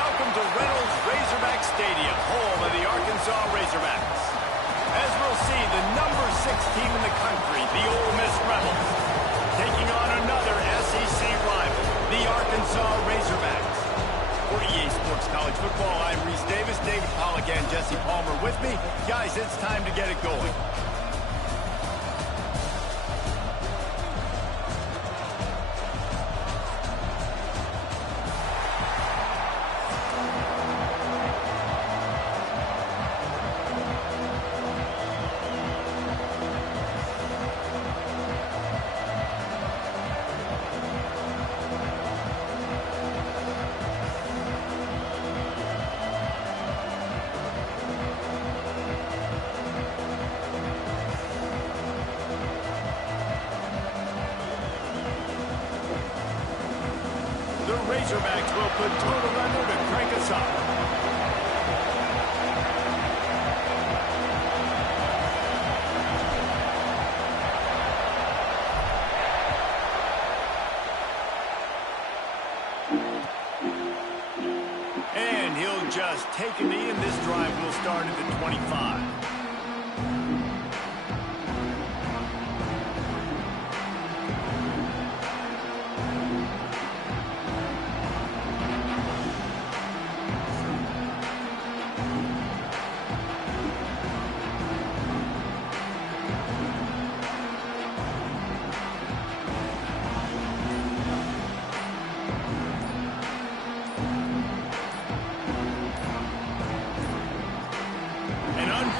Welcome to Reynolds Razorback Stadium, home of the Arkansas Razorbacks. As we'll see, the number 6 team in the country, the Ole Miss Rebels, taking on another SEC rival, the Arkansas Razorbacks. For EA Sports College Football, I'm Reese Davis, David Pollack, and Jesse Palmer with me. Guys, it's time to get it going. The Razorbacks will put total under to crank us up. And he'll just take a knee, and this drive will start at the 25.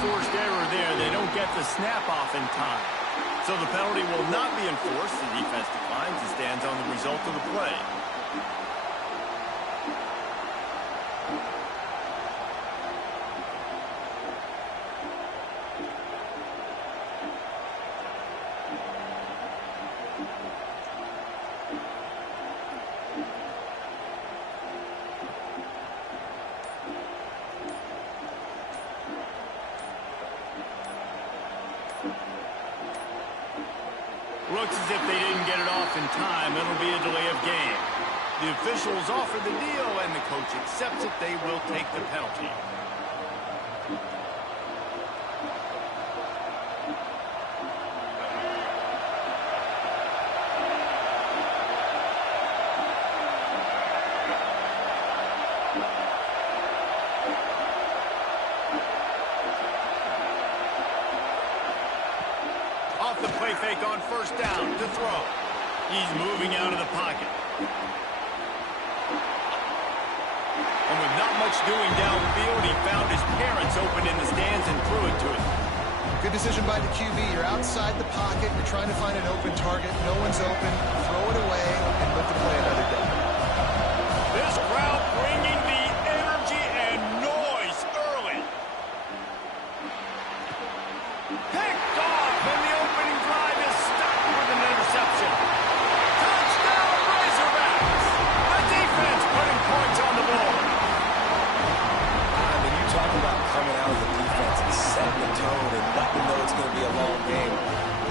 Forced error there. They don't get the snap off in time. So the penalty will not be enforced. The defense declines and stands on the result of the play. Looks as if they didn't get it off in time. It'll be a delay of game. The officials offer the deal, and the coach accepts it. They will take the penalty. Off the play fake on first down to throw. He's moving out of the pocket. And with not much doing downfield, he found his parents open in the stands and threw it to him. Good decision by the QB. You're outside the pocket. You're trying to find an open target. No one's open. Throw it away and live to play another day. This crowd bringing the energy and noise early. Picked off, and the opening drive is stopped with an interception. Touchdown, Razorbacks! The defense putting points on the board. When you talk about coming out of the defense and setting the tone and letting them know it's going to be a long game,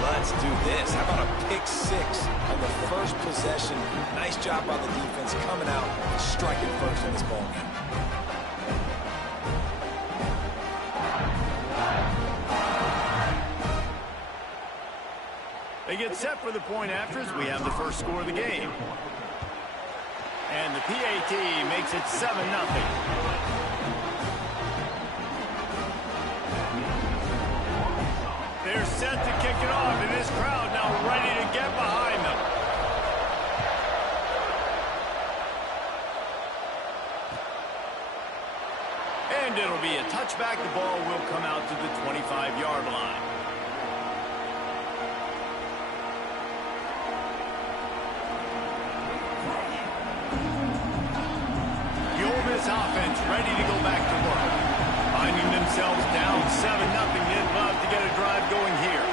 let's do this. How about a pick 6 on the first possession? Nice job by the defense coming out and striking first in this ball game. They get set for the point afters. We have the first score of the game. And the PAT makes it 7-0. They're set to kick it off, and this crowd now ready to get behind them. And it'll be a touchback. The ball will come out to the 25-yard line. The Ole Miss offense ready to go back to work. Finding themselves down 7-0. They'd love to get a drive going here.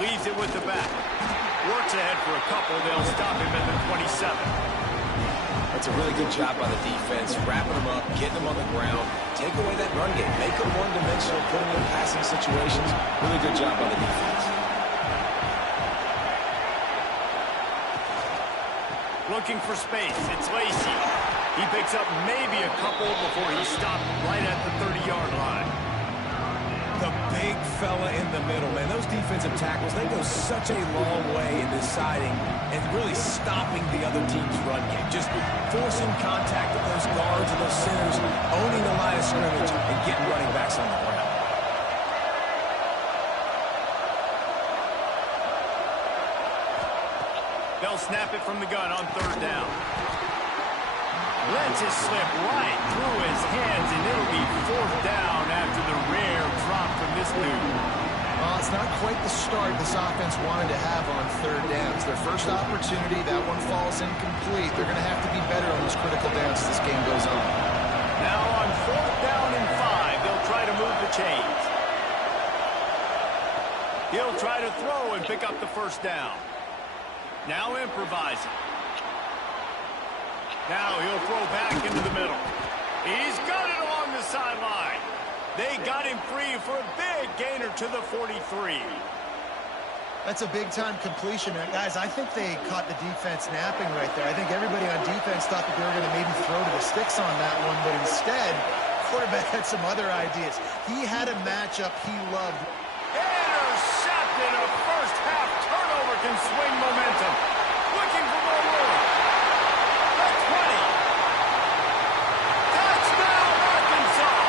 Leaves it with the back. Works ahead for a couple. They'll stop him at the 27. That's a really good job by the defense, wrapping them up, getting them on the ground, take away that run game, make them one-dimensional, put them in passing situations. Really good job by the defense. Looking for space. It's Lacy. He picks up maybe a couple before he's stopped right at the 30-yard line. The big fella in the middle, man. Those defensive tackles, they go such a long way in deciding and really stopping the other team's run game. Just forcing contact with those guards and those centers, owning the line of scrimmage, and getting running backs on the ground. They'll snap it from the gun on 3rd down. Lets it slip right through his hands, and it'll be 4th down after the rare drop from this dude. Well, it's not quite the start this offense wanted to have on 3rd downs. Their first opportunity, that one falls incomplete. They're going to have to be better on those critical downs as this game goes on. Now on 4th down and 5, they'll try to move the chains. He'll try to throw and pick up the 1st down. Now improvising. Now he'll throw back into the middle. He's got it along the sideline. They got him free for a big gainer to the 43. That's a big-time completion. Guys, I think they caught the defense napping right there. I think everybody on defense thought that they were going to maybe throw to the sticks on that one, but instead, quarterback had some other ideas. He had a matchup he loved. Intercepted. A first-half turnover can swing momentum. Looking for more room. The 20. Touchdown, Arkansas.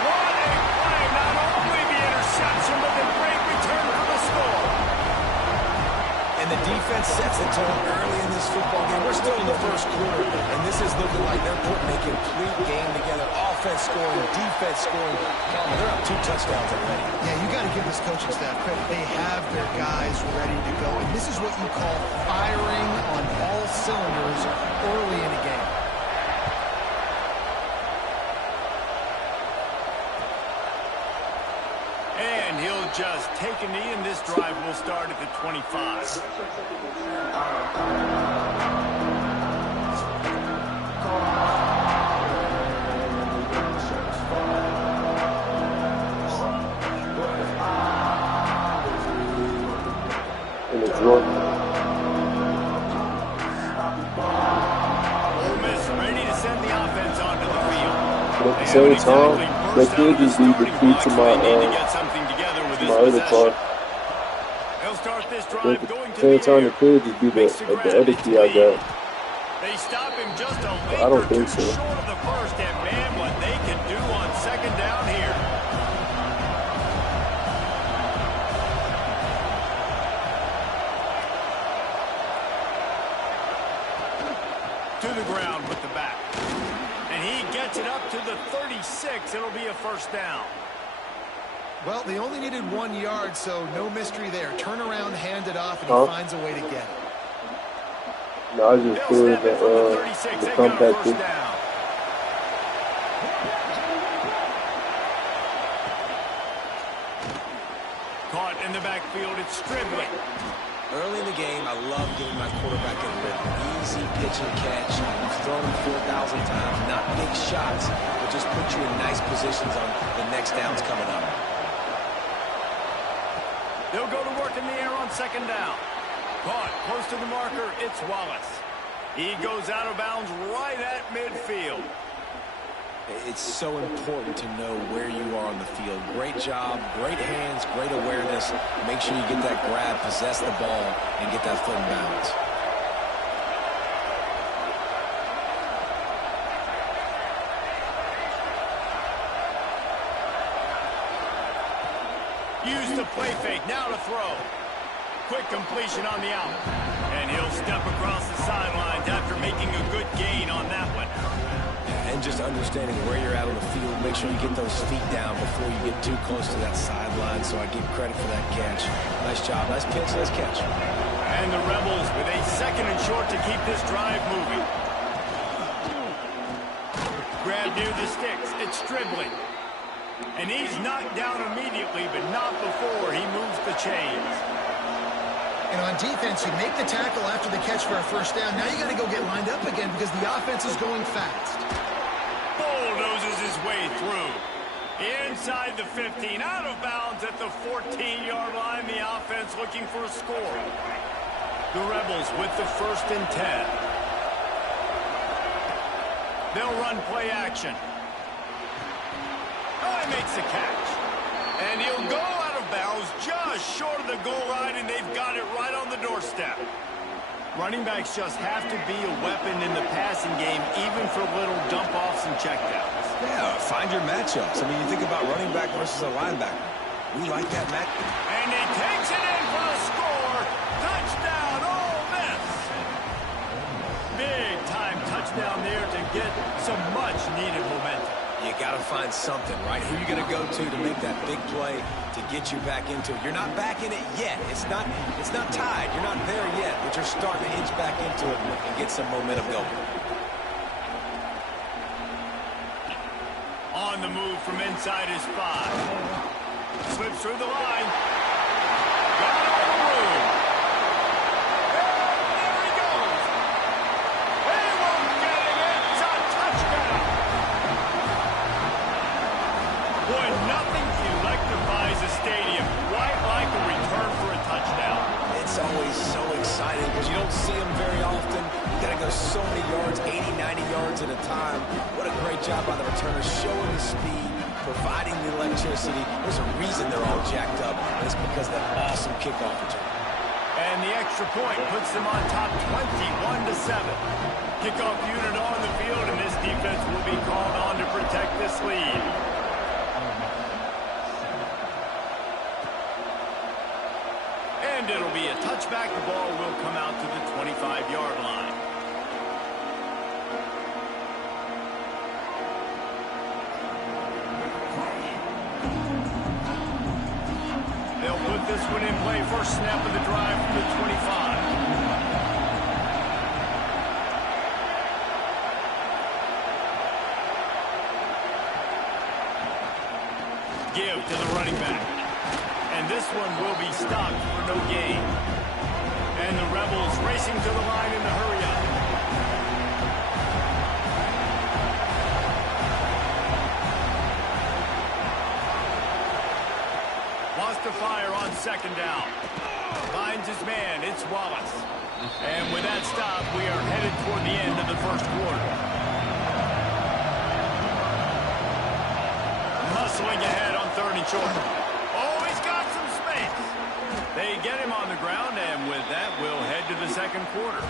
What a play. Not only the interception, but the great return for the score. And the defense sets the tone early in this football game. We're still in the first quarter, and this is looking like they're putting a complete game together. Offense scoring, defense scoring. They're up 2 touchdowns already. Yeah, you got to give this coaching staff credit. They have their guys ready to go, and this is what you call firing on all cylinders early in a game. And he'll just take a knee, and this drive will start at the 25. Ole Miss ready to send the offense onto the field. But at the same time, they could just be the key to my other car. They'll start this But drive at going the to same the time, air. it could just be the other key I got. They stop him just a I don't length or think two so. short of the first, and man, what they can do on 2nd down here. To the ground with the back. And he gets it up to the 36. It'll be a 1st down. Well, they only needed 1 yard, so no mystery there. Turn around, hand it off, and he finds a way to get it. No, I just threw They'll snap it from the 36. the They've got a comeback 1st thing. down. Caught in the backfield, it's Stribling. Early in the game, I love giving my quarterback a rhythm. Easy pitch and catch. You've thrown 4,000 times. Not big shots, but just put you in nice positions on the next downs coming up. They'll go to work in the air on 2nd down. Caught close to the marker, it's Wallace. He goes out of bounds right at midfield. It's so important to know where you are on the field. Great job, great hands, great awareness. Make sure you get that grab, possess the ball, and get that foot in bounds. Use the play fake, now to throw. Quick completion on the out. And he'll step across the sidelines after making a good gain on that one. And just understanding where you're at on the field, make sure you get those feet down before you get too close to that sideline, so I give credit for that catch. Nice job, nice pitch, nice catch. And the Rebels with a 2nd and short to keep this drive moving. Grab near the sticks, it's Stribling. And he's knocked down immediately, but not before he moves the chains. And on defense, you make the tackle after the catch for a 1st down. Now you got to go get lined up again because the offense is going fast. Bulldozes his way through. Inside the 15, out of bounds at the 14-yard line. The offense looking for a score. The Rebels with the 1st and 10. They'll run play action. Oh, he makes the catch. And he'll go out of bounds just short of the goal line, and they've got it right on the doorstep. Running backs just have to be a weapon in the passing game, even for little dump-offs and checkdowns. Yeah, find your matchups. I mean, you think about running back versus a linebacker. We like that match. And he takes it in for the score. Touchdown, Ole Miss. Big-time touchdown there to get some much-needed momentum. You got to find something, right? Who are you going to go to make that big play to get you back into it? You're not back in it yet. It's not tied. You're not there yet, but you're starting to inch back into it and get some momentum going. On the move from inside his 5. Slips through the line. Got all the room. And there he goes. They won't get him. It's a touchdown. Boy, nothing electrifies a stadium quite like a return for a touchdown. It's always so exciting because you don't see them very often. You got to go so many yards, 80, 90 yards at a time. What a great job by the returners, showing the speed, providing the electricity. There's a reason they're all jacked up, and it's because of that awesome kickoff return. And the extra point puts them on top 21-7. Kickoff unit on the field, and this defense will be called on to protect this lead. And it'll be a touchback. The ball will come out to the 25-yard line. They'll put this one in play. First snap of the drive from the 25. Give to the running back. And this one will be stopped for no gain. And the Rebels racing to the line in the hurry-up. Wants to fire on second down. Finds his man. It's Wallace. And with that stop, we are headed toward the end of the first quarter. Hustling ahead on 3rd and short. Oh, he's got some space. They get him on the ground, and with that, we'll head to the second quarter.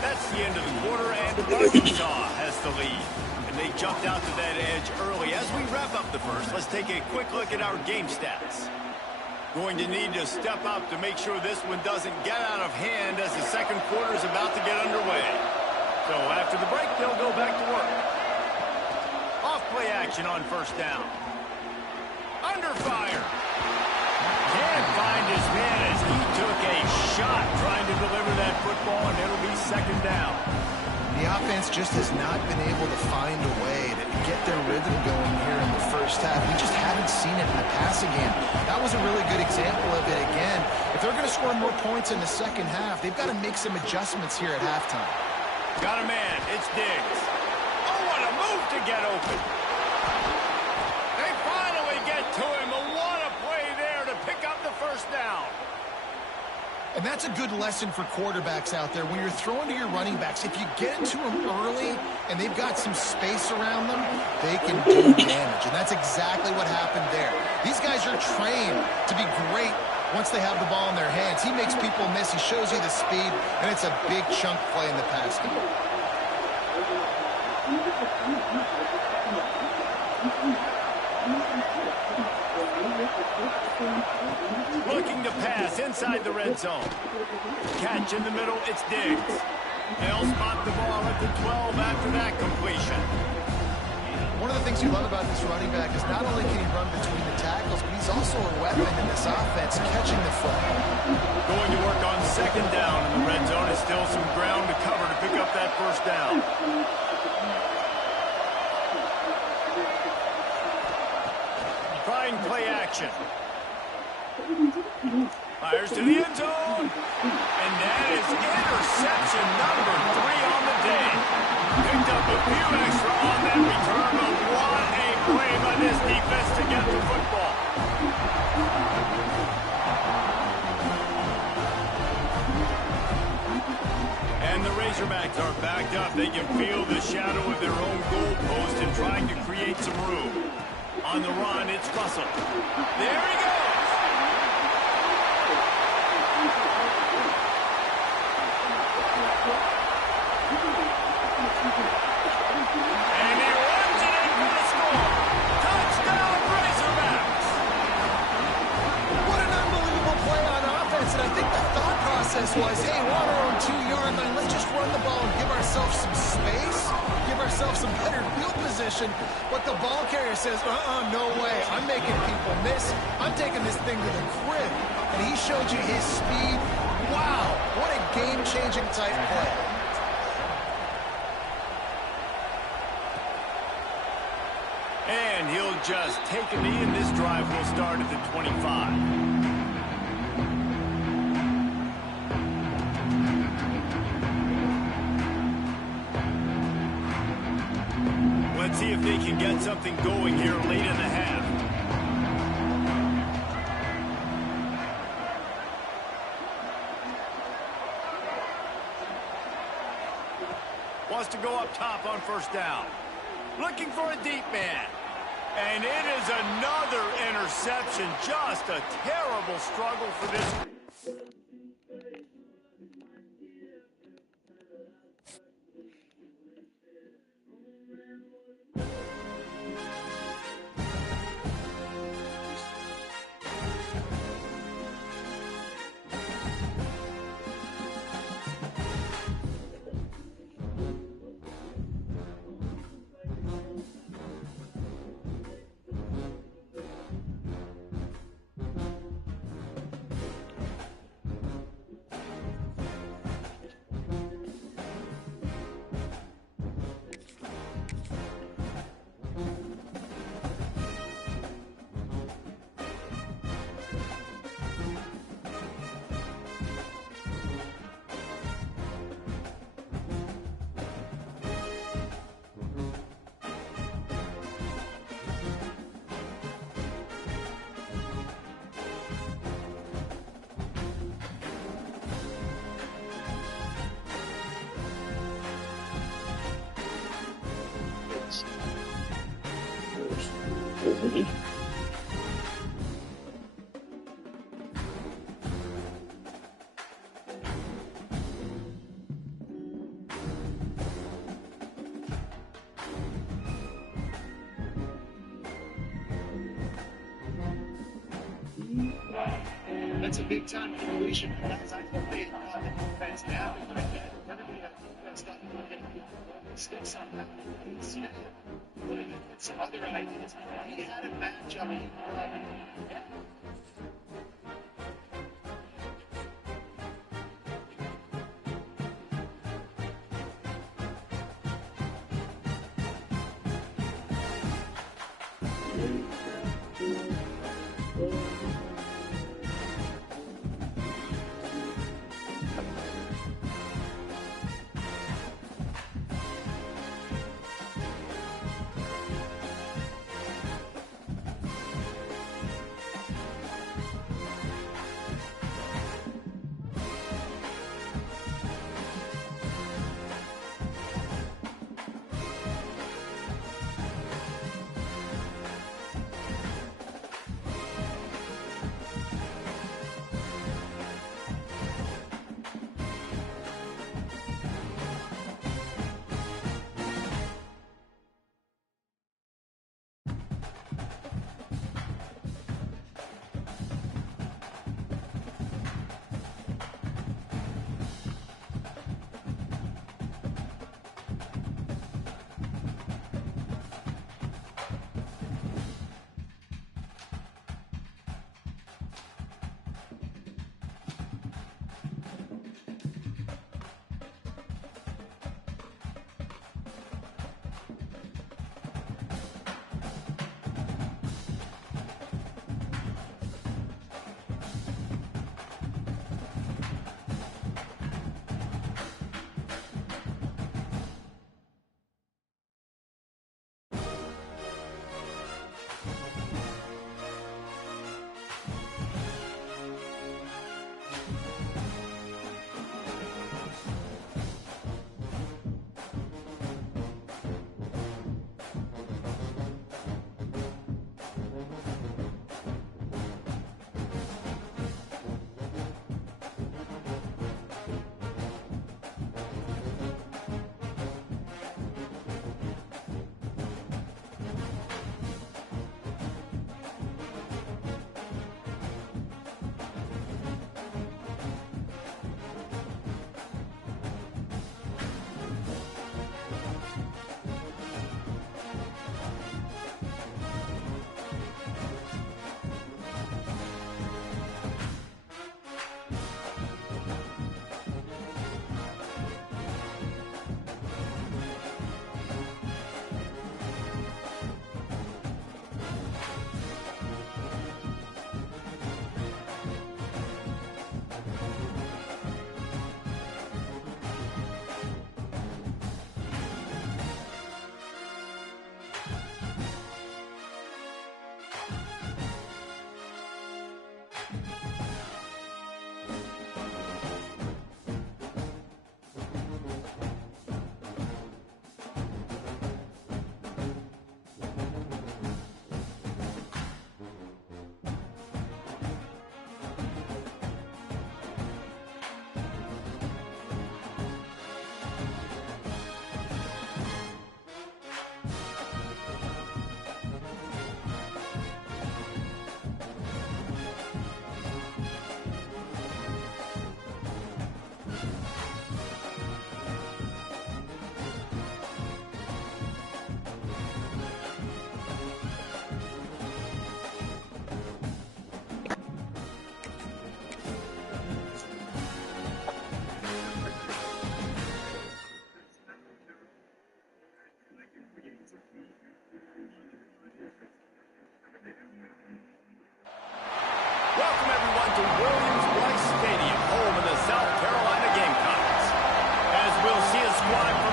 That's the end of the quarter, and Arkansas has the lead. And they jumped out to that edge early. As we wrap up the first, let's take a quick look at our game stats. Going to need to step up to make sure this one doesn't get out of hand as the second quarter is about to get underway. So after the break, they'll go back to work. Off play action on first down. Under fire. Can't find his man as he took a shot trying to deliver that football, and it'll be second down. The offense just has not been able to find a way to get their rhythm going here in the first half. We just haven't seen it in the passing game. That was a really good example of it again. If they're going to score more points in the second half, they've got to make some adjustments here at halftime. Got a man. It's Diggs. Oh, what a move to get open. They finally get to him. What a play there to pick up the first down. And that's a good lesson for quarterbacks out there. When you're throwing to your running backs, if you get it to them early and they've got some space around them, they can do damage. And that's exactly what happened there. These guys are trained to be great once they have the ball in their hands. He makes people miss. He shows you the speed, and it's a big chunk play in the pass game. Looking to pass inside the red zone. Catch in the middle, it's Diggs. They'll spot the ball at the 12 after that completion. One of the things you love about this running back is not only can he run between the tackles, but he's also a weapon in this offense, catching the football. Going to work on second down in the red zone. Is still some ground to cover to pick up that first down. Trying play action. Fires to the end zone. And that is interception number 3 on the day. Picked up a few extra on that return, but what a play by this defense to get the football. And the Razorbacks are backed up, they can feel the shadow of their own goal post and trying to create some room. On the run, it's Russell. There he goes! And he runs it in for the score. Touchdown, Razorbacks! What an unbelievable play on offense, and I think the thought process was, hey, we're on our own 2-yard line, let's just run the ball and give ourselves some space, give ourselves some better field position. But the ball carrier says, no way, I'm making people miss, I'm taking this thing to the crib. And he showed you his speed. Wow, what a game-changing type play. And he'll just take a knee, and this drive will start at the 25. Let's see if they can get something going here late in the half. Wants to go up top on first down. Looking for a deep man. And it is another interception. Just a terrible struggle for this. That's a big-time completion. As I think they have the defense now, everybody on defense got sticks on that. Some other ideas. He had a matchup.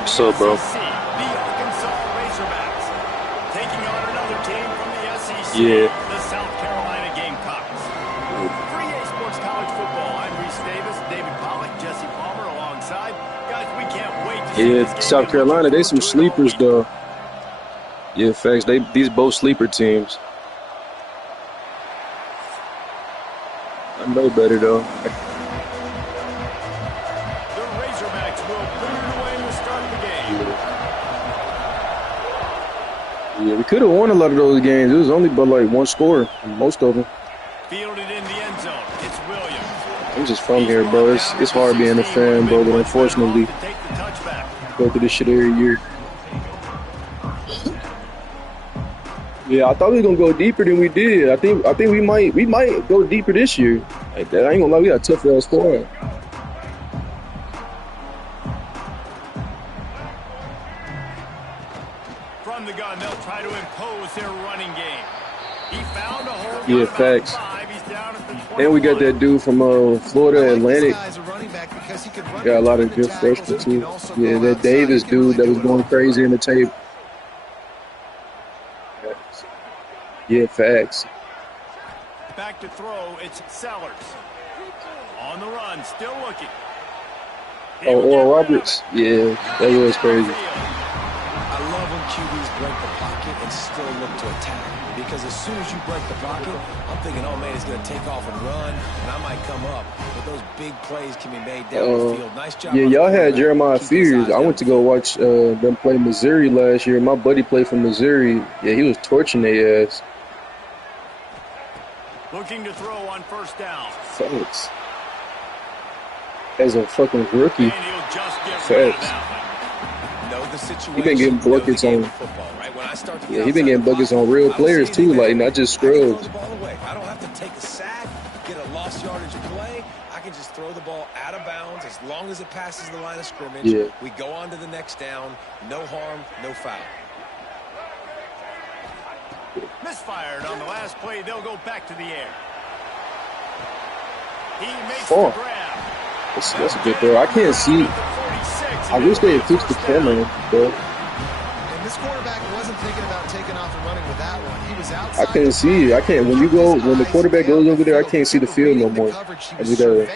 What's up, bro? SEC, the Arkansas Razorbacks. Taking on another team from the SEC, Yeah. the South Carolina Gamecocks. Free A Sports College Football. I'm Reese Davis, David Pollack, Jesse Palmer alongside. Guys, we can't wait to see this Yeah, game. South Carolina, they some sleepers, though. Yeah, facts. These both sleeper teams. I know better, though. The Razorbacks will put it away to start the game. Yeah, we could have won a lot of those games. It was only but like one score, most of them. Fielded in the end zone. It's Williams. I'm just from here, bro. It's hard being a fan, bro, but unfortunately, To take the touchback. go through this shit every year. Yeah, I thought we were gonna go deeper than we did. I think we might go deeper this year. Like that, I ain't gonna lie, we got a tough ass squad. From the gun, they'll try to impose their running game. He found a hole. Yeah, got about facts. 5. He's down at the And we got 21. that dude from Florida I like this Atlantic. guy as a running back because he could run Got a lot of between good the tackles, freshmen and he can too. also Yeah, go that outside. Davis He can really dude that do was it going all. crazy in the tape. Yeah, facts. Back to throw. It's Sellers. On the run, still looking. He Oh, will get Oral rid of Roberts. it. Yeah, that was crazy. I love when QBs break the pocket and still look to attack. Because as soon as you break the pocket, I'm thinking, oh man, he's going to take off and run, and I might come up. But those big plays can be made down the field. Nice job. Yeah, by the y'all had quarterback. Jeremiah Keep his Fears. eyes I went to go watch them play Missouri last year. My buddy played for Missouri. Yeah, he was torching their ass. Looking to throw on first down. Facts. As a fucking rookie. And he'll just get rid of Facts. that one. Know the situation. He been getting know the buckets game on- of football, right? When I start to Yeah, get he been outside getting the buckets pocket, on real I don't players see too, anything like there. not just I can throw scrubs. the ball away. I don't have to take a sack, get a lost yardage play. I can just throw the ball out of bounds as long as it passes the line of scrimmage. Yeah. We go on to the next down. No harm, no foul. Misfired on the last play. They'll go back to the air. He makes Oh. the grab. That's a good throw. I can't see. At the 46, I wish they had fixed the first down. camera, bro. And this quarterback wasn't thinking about taking off and running with that one. He was I outside. couldn't see it. I can't. When the quarterback goes over there, I can't see the field no more. I just gotta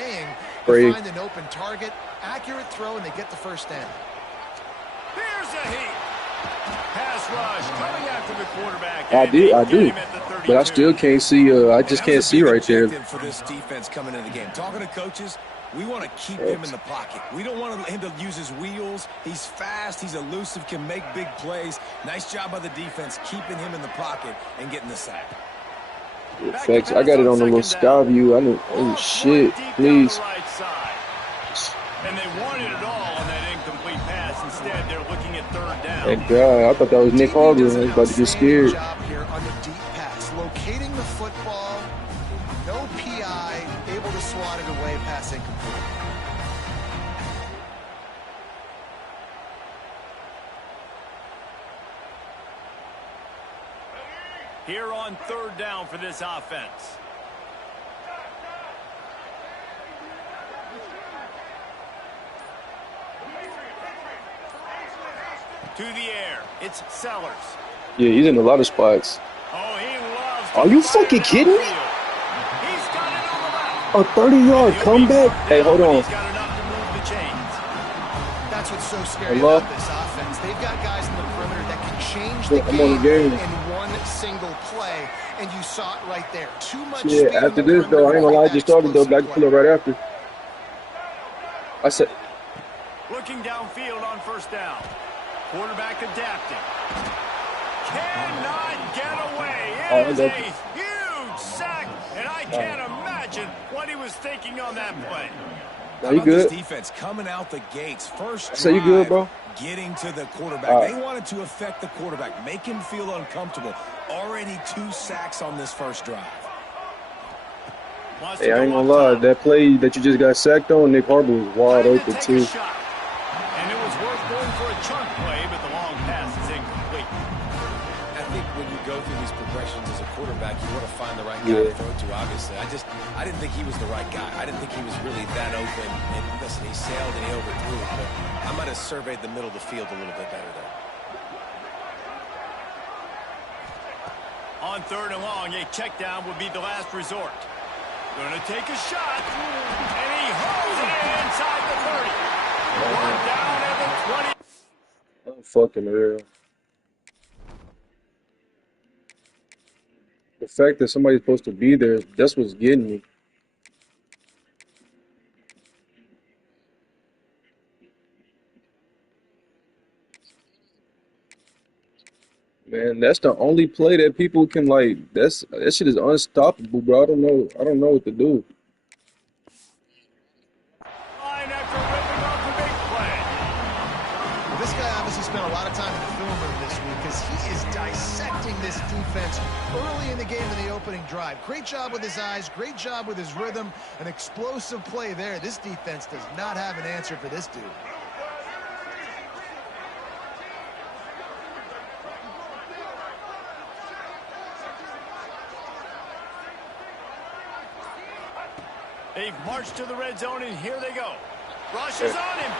pray. Find an open target, accurate throw, and they get the first down. Here's a heat. Pass rush coming after the quarterback. I and do, they I get do. him at the But I 32. still can't see. I just can't see right there. For this defense coming into the game, talking to coaches, we want to keep him in the pocket. We don't want him to use his wheels. He's fast. He's elusive. Can make big plays. Nice job by the defense keeping him in the pocket and getting the sack. Facts. I got it on the little sky view. I know. Oh shit! Deep down Please. the right side. And they wanted it all on that incomplete pass. Instead, they're looking at third down. Thank God. I thought that was Nick Hogger. I was about to get scared. Job here on the deep pass, locating the football. No PI, able to swat it away, pass incomplete. Here on third down for this offense. To the air. It's Sellers. Yeah, he's in a lot of spots. Oh, he loves to Are you fire fucking kidding me? downfield. He's got it on the route. A 30-yard He'll be comeback. brought Hey, down, hold but on. He's got enough to move the chains. That's what's so scary Hello? about this offense. They've got guys in the perimeter that can change the I'm on the game game. in one single play, and you saw it right there. Too much Yeah, speed on after the this though, I ain't gonna lie, I perimeter just started though. Back to explosive pull it right after. I said, Looking downfield on first down. Quarterback adapting. Cannot get away. Oh, It is I a got you. huge sack, and I can't imagine what he was thinking on that play. "Now you How about this good?" defense coming out the gates. First I say you good, drive, bro. Getting to the quarterback. All right. They wanted to affect the quarterback, make him feel uncomfortable. Already 2 sacks on this first drive. Wants Hey, to I ain't go gonna up lie. top. That play that you just got sacked on, Nick Harbor was wide Time to open take too. a shot. And it was worth going for a chunk play, but the long pass is incomplete. I think when you go through these progressions as a quarterback, you want to find the right guy to throw to, obviously. I didn't think he was the right guy. I didn't think he was really that open. And listen, he sailed and he overthrew it, but I might have surveyed the middle of the field a little bit better there. On 3rd and long, a check down would be the last resort. Going to take a shot, and he hauls it inside the 30. One down at the 20. I'm fucking real. The fact that somebody's supposed to be there, that's what's getting me. Man, that's the only play that people can like. That shit is unstoppable, bro. I don't know what to do. Line after ripping off the big play. Well, this guy obviously spent a lot of time in the film room this week because he is dissecting this defense early in the game in the opening drive. Great job with his eyes, great job with his rhythm, an explosive play there. This defense does not have an answer for this dude. They've marched to the red zone, and here they go. Rush is on him.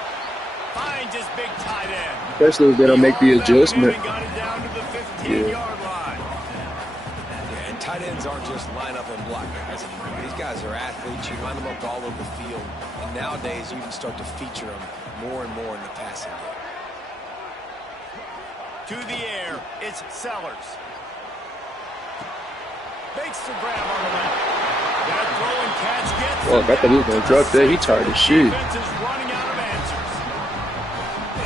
Finds his big tight end. Especially if they don't make the adjustment. Got it down to the 15-yard line. Yeah, and tight ends aren't just line up and block guys. These guys are athletes. You line them up all over the field. And nowadays, you can start to feature them more and more in the passing game. To the air, it's Sellers. Makes the grab on the left. That throw and catch gets Well, I thought he was going to drop that. He tired as shit. Defense is running out of answers.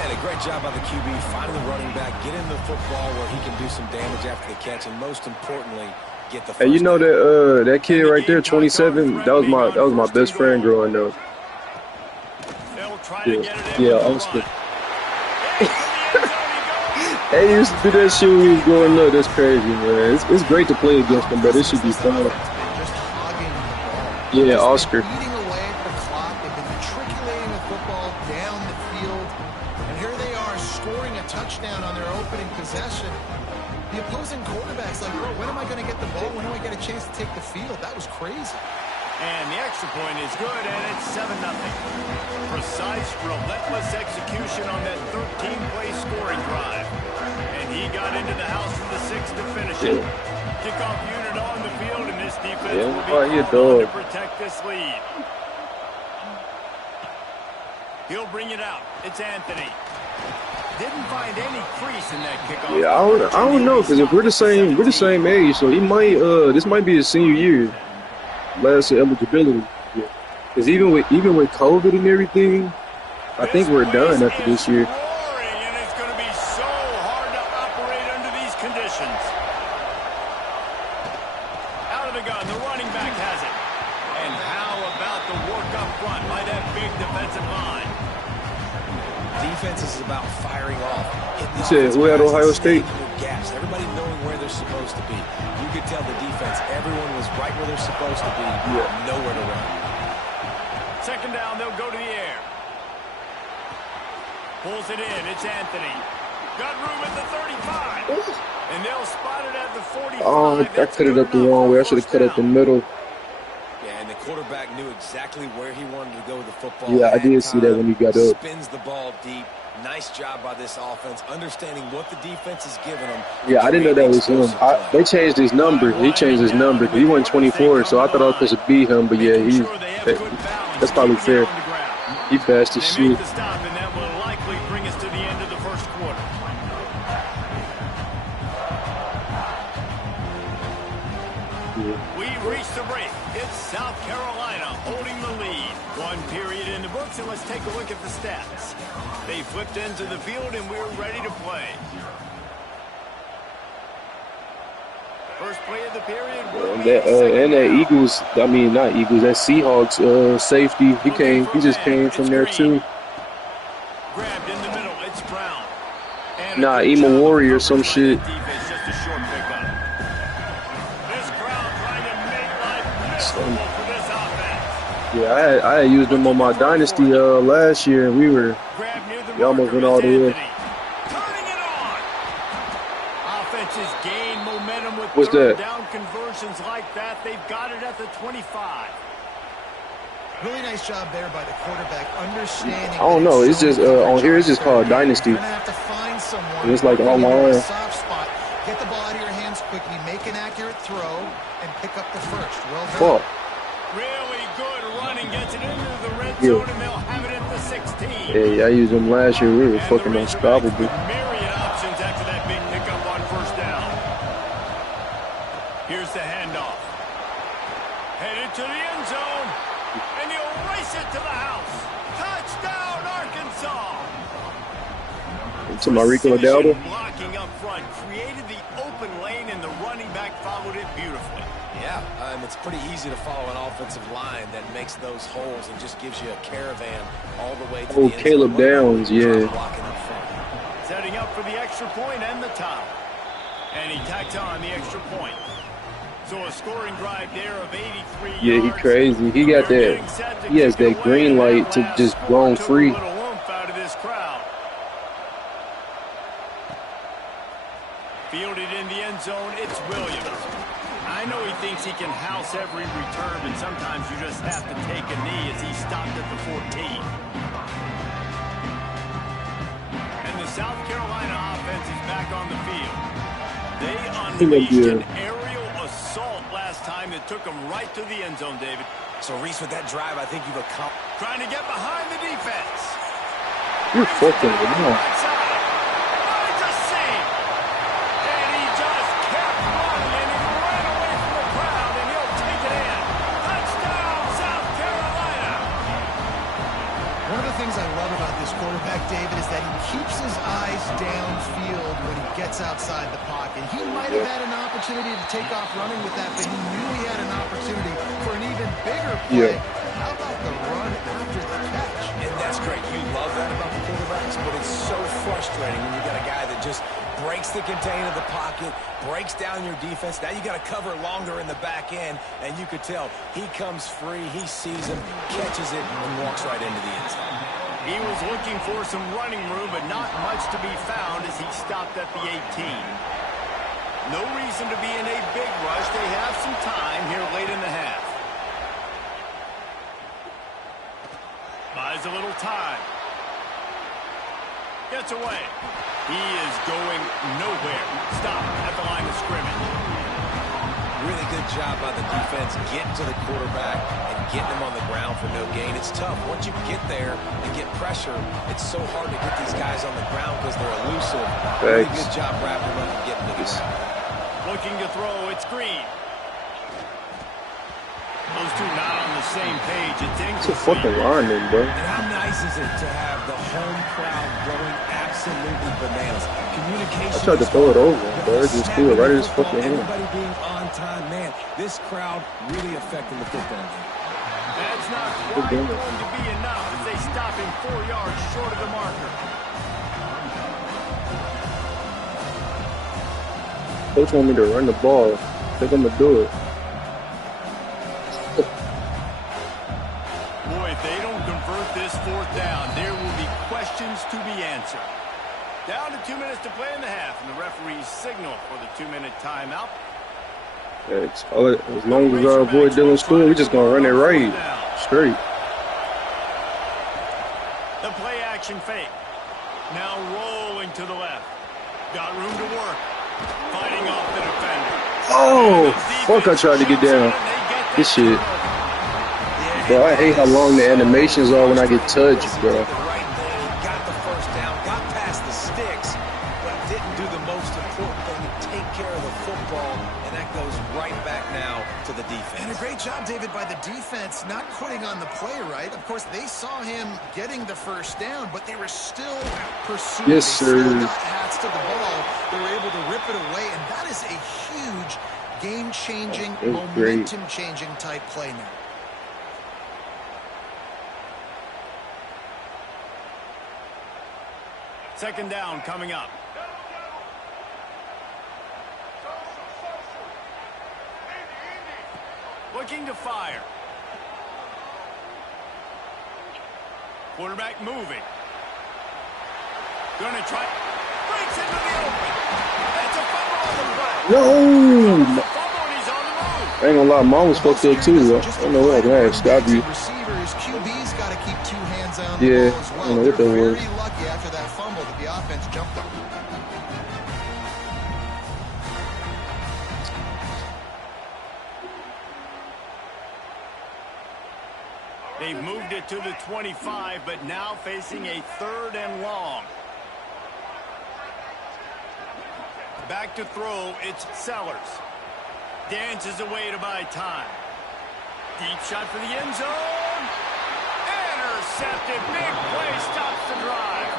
And a great job by the QB, finding the running back, get in the football where he can do some damage after the catch, and most importantly, get the first. Hey, you know that that kid right there, 27. That was my best friend growing up. They'll try to get it in Yeah, with the Oscar. run. Hey, he used to do that shit when we was growing up. That's crazy, man. It's great to play against him, but it should be fun. Just hogging the ball. Yeah, Just Oscar. Eating away at the clock. They've been matriculating the football down the field. And here they are scoring a touchdown on their opening possession. The opposing quarterback's like, bro, when am I going to get the ball? When do I get a chance to take the field? That was crazy. And the extra point is good, and it's 7-0. Precise, relentless execution on that 13-play scoring drive. And he got into the house for the 6 to finish it. Kickoff unit on the field, and this defense will be called on to protect this lead. He'll bring it out. It's Anthony. Didn't find any crease in that kickoff. Yeah, I don't know, because if we're the same age, so he might this might be his senior year, last eligibility. Because even with COVID and everything, I think we're done after this year. Roaring, and it's going to be so hard to operate under these conditions. Out of the gun, the running back has it. And how about the work up front by that big defensive line? Defense is about firing off. You said who at Ohio State? Gaps. Everybody knowing where they're supposed to be. You could tell the defense, everyone was right where they're supposed to be. Nowhere to run. Second down, they'll go to the air. Pulls it in. It's Anthony. Got room at the 35. And they'll spot it at the 45. Oh, I cut it up the wrong way. I should have cut up the middle. Yeah, and the quarterback knew exactly where he wanted to go with the football. Yeah, I did see that when he got up. Spins the ball deep. Nice job by this offense, understanding what the defense is giving them. Yeah, I didn't know that was him. They changed his number. He changed his number. He went 24, so I thought I was supposed to be him. But yeah, that's probably fair. He fast as shit. The stop, and that will likely bring us to the end of the first quarter. We reach the break. It's South Carolina holding the lead. One period in the books, and let's take a look at the stats. They flipped into the field, and we're ready to play. First play of the period. And that Eagles, I mean not Eagles, that Seahawks safety. He just came from there too. Grabbed in the middle. It's Brown. Nah, Emo Warrior or some shit. Defense, just a short pickup. This crowd trying to make life miserable for this offense. Yeah, I had used them on my dynasty last year, and we almost went all the way. Turning it on. has gained momentum with What's third that? down conversions like that. They've got it at the 25. Really nice job there by the quarterback, understanding. I don't know. It's just on here. It's just called Dynasty. You're gonna have to find someone. And it's like working into a online. soft spot. Get the ball out of your hands quickly, make an accurate throw, and pick up the first. Well done. Fuck. Really good running, gets it into the red Yeah. zone, and they'll have it at the 16. Yeah, I used them last year. We were And the fucking Razorbacks unstoppable. with myriad options after that big pickup on first down. Here's the handoff. Headed to the end zone, and he'll race it to the house. Touchdown, Arkansas! To my Rico Precision Dowdle. blocking up front, created the open lane, and the running back followed it beautifully. Yeah, it's pretty easy to follow an offensive line that makes those holes and just gives you a caravan all the way to Oh, the end Caleb zone. Downs, yeah. Blocking up front. Setting up for the extra point and the towel. And he tacks on the extra point. So a scoring drive there of 83 Yeah, he yards. crazy. He got They're that. getting set to He has kick it that away, green and light that to last just score roam took free. A little oomph out of this crowd. Fielded in the end zone, it's Williams. I know he thinks he can house every return, but sometimes you just have to take a knee as he stopped at the 14. And the South Carolina offense is back on the field. They unleashed an aerial assault last time that took them right to the end zone, David. So, Reese, with that drive, I think you've accomplished. Trying to get behind the defense. You're fucking with me. Right side. Finds a seam. And he just kept running, and he ran away from the crowd, and he'll take it in. Touchdown, South Carolina. One of the things I love about this quarterback, David, is that he keeps his eyes downfield when he gets outside the pocket. He might have had an opportunity to take off running with that, but he knew he had an opportunity for an even bigger play. Yeah. How about the run after the catch? And that's great. You love that about the quarterbacks, but it's so frustrating when you got a guy that just breaks the contain of the pocket, breaks down your defense. Now you got to cover longer in the back end, and you could tell he comes free, he sees him, catches it, and walks right into the end zone. He was looking for some running room, but not much to be found as he stopped at the 18. No reason to be in a big rush. They have some time here late in the half. Buys a little time. Gets away. He is going nowhere. Stop at the line of scrimmage. Really good job by the defense getting to the quarterback and getting him on the ground for no gain. It's tough. Once you get there and get pressure, it's so hard to get these guys on the ground because they're elusive. Really good job wrapping them up and getting to the ground. Looking to throw, it's Green. Those two not on the same page. It's It's a fucking lineman, bro. And how nice is it to have the home crowd going absolutely bananas? Communication. I tried to throw it over, bro. It just threw it right at his fucking hand. Everybody being on time, man. This crowd really affecting the football game. That's not quite going to be enough as they stop him 4 yards short of the marker. Coach want me to run the ball. I think I'm gonna do it. Boy, if they don't convert this fourth down, there will be questions to be answered. Down to 2 minutes to play in the half, and the referees signal for the 2-minute timeout. As long as I avoid Dylan Stewart, we're just gonna run it right. Straight. The play action fake. Now rolling to the left. Got room to work. Fighting off the defender. Oh, fuck, I tried to get down. This shit. Bro, I hate how long the animations are when I get touched, bro. The right thing. He got the first down, got past the sticks, but didn't do the most important thing to take care of the football, and that goes right back now to the defense. And a great job, David, by the defense not quitting on the play, right? Of course, they saw him getting the first down, but they were still pursuing. Yes, They sir. still got hats to the ball. They were able to rip it away, and that is a huge game-changing, It was great. momentum-changing type play now. Second down coming up. Looking to fire. Quarterback moving. Gonna try. Breaks into the open. It's a fumble on the No! The fumble, and he's on the move. I ain't gonna lie, mom was fucked up too. I don't know what that stop you. Receivers, QB's got to keep two hands on Yeah, the ball as I well. don't know what that They're was. very lucky after that fumble that the offense jumped them. They've moved it to the 25, but now facing a 3rd and long. Back to throw, it's Sellers. Dances away to buy time. Deep shot for the end zone. Intercepted. Big play stops the drive.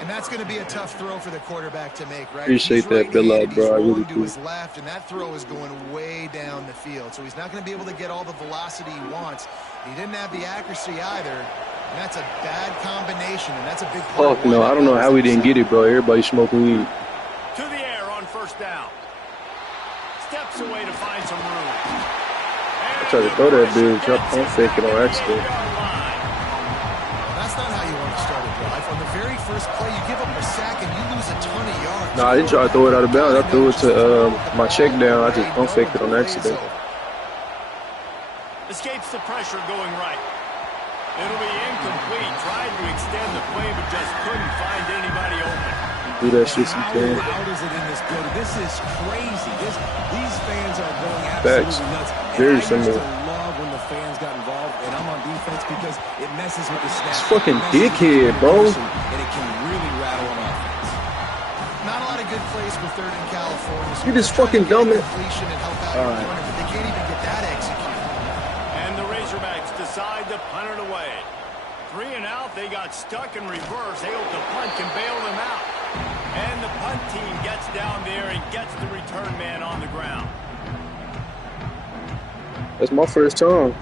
And that's going to be a tough throw for the quarterback to make, right? Appreciate that, Bill, right-handed, bro. I he's really rolling to do. his left, and that throw is going way down the field. So he's not going to be able to get all the velocity he wants. He didn't have the accuracy either. And that's a bad combination, and that's a big part. Fuck no, I don't know how we didn't get it, bro. Everybody smoking weed. To the air on 1st down. Steps away to find some room. I tried to throw that bitch. I'm faking on accident. That's not how you want to start a drive. On the very first play, you give up a sack and you lose a ton of yards. Nah, I didn't try to throw it out of bounds. I threw it to my check down. I just pump faked it on accident. Escapes the pressure going right. It'll be incomplete. Tried to extend the play, but just couldn't find anybody open. Do that shit some How can. loud is it in this building? This is crazy. These fans are going Facts. absolutely nuts. Very And I used similar. to love when the fans got involved, and I'm on defense because it messes with the snap. It's fucking It messes with dickhead, bro. communication, and it can really rattle an offense. Not a lot of good plays for 3rd in California. So You just they're trying fucking to get dumb it. completion and help out All your right. corner, but they can't even get that executed. And the Razorbacks decide to punt it away. 3 and out, they got stuck in reverse. They hope the punt can bail them out. And the punt team gets down there and gets the return man on the ground. That's my first time.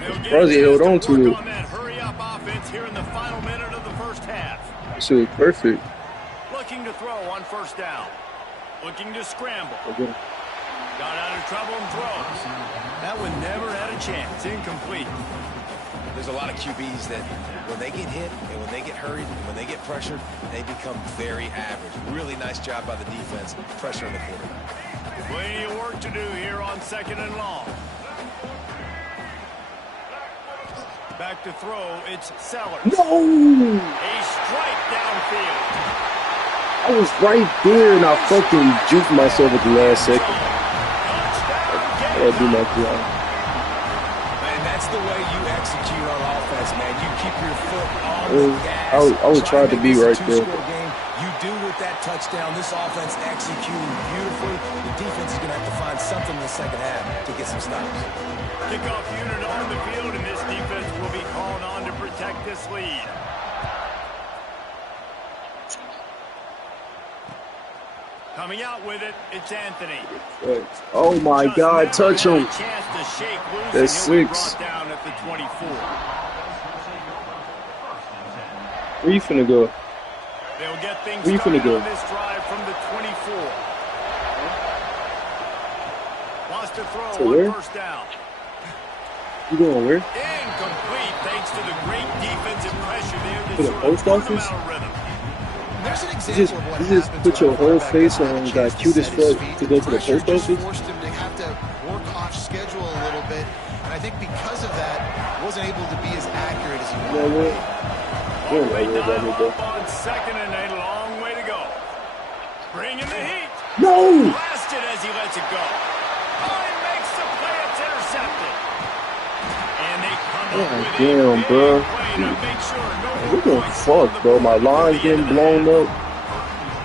They'll get Rosie a chance held on to to work it. on that hurry-up offense here in the final minute of the first half. This is perfect. Looking to throw on 1st down. Looking to scramble. Okay. Got out of trouble and throws. That one never had a chance. Incomplete. There's a lot of QBs that when they get hit and when they get hurried and when they get pressured, they become very average. Really nice job by the defense, pressuring the quarterback. Plenty of work to do here on 2nd and long. Back to throw, it's Sellers. No! A strike downfield. I was right there and I fucking juked myself at the last second. Touchdown, I'll do my job. And that's the way you execute on offense, man. You keep your foot on the gas. I would try to make be this a right there. two-score game. You do with that touchdown. This offense executing beautifully. The defense is going to have to find something in the second half to get some stops. Kickoff unit on the field, and this defense will be called on to protect this lead. Coming out with it, it's Anthony. Oh my Just God, never touch had a him. chance to shake loose, That's and he'll be 6. brought down at the 24. Where you finna go? They'll get things Where you finna started go? on this drive from the 24. Wants to throw To on where? 1st down. You going where? Incomplete thanks to the great defensive pressure there that To the sort of post put them office? out of rhythm. There's an You example just, of what you just happens put when your a whole quarterback face doesn't have on a got chance to cute as set his fuck feet. to go to the Pressure post just office. forced him to have to work off schedule a little bit, and I think because of that, wasn't able to be as accurate as he You know wanted. what? You don't Way know dive what up on 2nd and a long way to go. Bring in the heat. No! Blasted as he lets it go. Hine makes the play. It's intercepted. And they come up with a damn, big bro. play to make sure no What more the points fuck, on the bro? board My before line's the getting end of the blown half. up.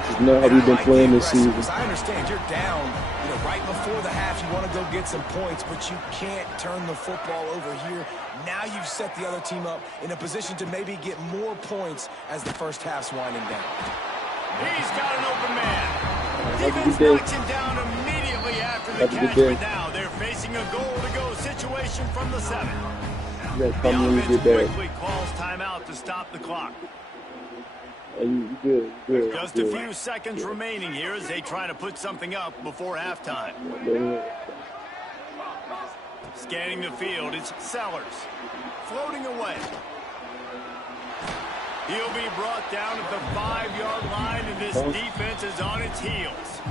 This is not how we've been playing this season. I understand you're down, right before the half. You want to go get some points, but you can't turn the football over here. Now you've set the other team up in a position to maybe get more points as the first half's winding down. He's got an open man. Have a Defense good day. knocks him down immediately after the Have a good catch, day. but now they're facing a goal-to-go situation from the 7. You gotta The come when you offense get back. quickly calls timeout to stop the clock. You good, you good. Just you a good. few seconds remaining here as they try to put something up before halftime. Scanning the field, it's Sellers. Floating away. He'll be brought down at the 5-yard line, and this defense is on its heels.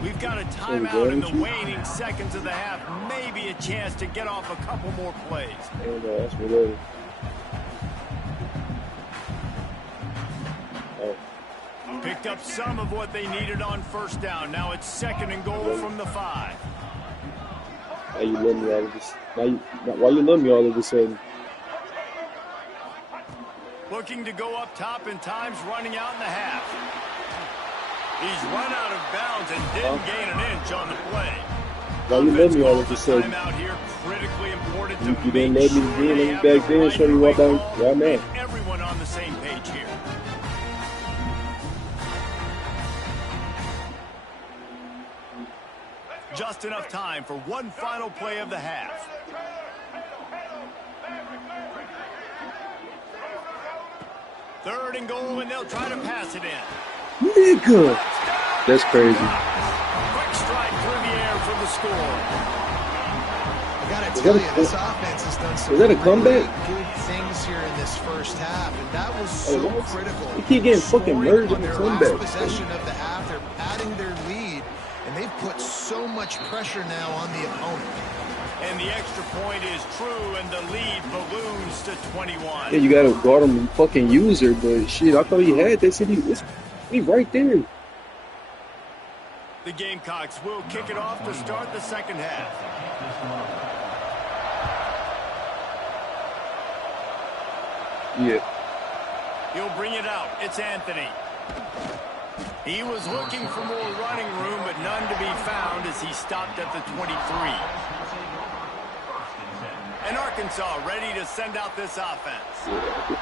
We've got a timeout in the waning seconds of the half. Maybe a chance to get off a couple more plays. That's related. Picked up some of what they needed on first down. Now it's 2nd and goal from the 5. Why you love me all of this? Why you love me all of a sudden? Looking to go up top, and time's running out in the half. He's run out of bounds and didn't gain an inch on the play. Why you love me all of a sudden? Timeout here, critically important to You didn't let me do it back then, show you what I'm right now. Everyone on the same page here. Just enough time for one final play of the half. Third and goal, and they'll try to pass it in. Nigga! That's crazy. Quick strike through the air for the score. I gotta tell you, this offense has done some Is that a really comeback? good things here in this first half, and that was so critical. You keep getting fucking merged in the their comeback. last possession of the half, they're padding their lead, and they've put so much pressure now on the opponent. And the extra point is true, and the lead balloons to 21. Yeah, you gotta guard him fucking user, but shit, I thought he had that. Said he right there. The Gamecocks will kick it off to start the second half. Yeah. He'll bring it out. It's Anthony. He was looking for more running room, but none to be found as he stopped at the 23. And Arkansas ready to send out this offense.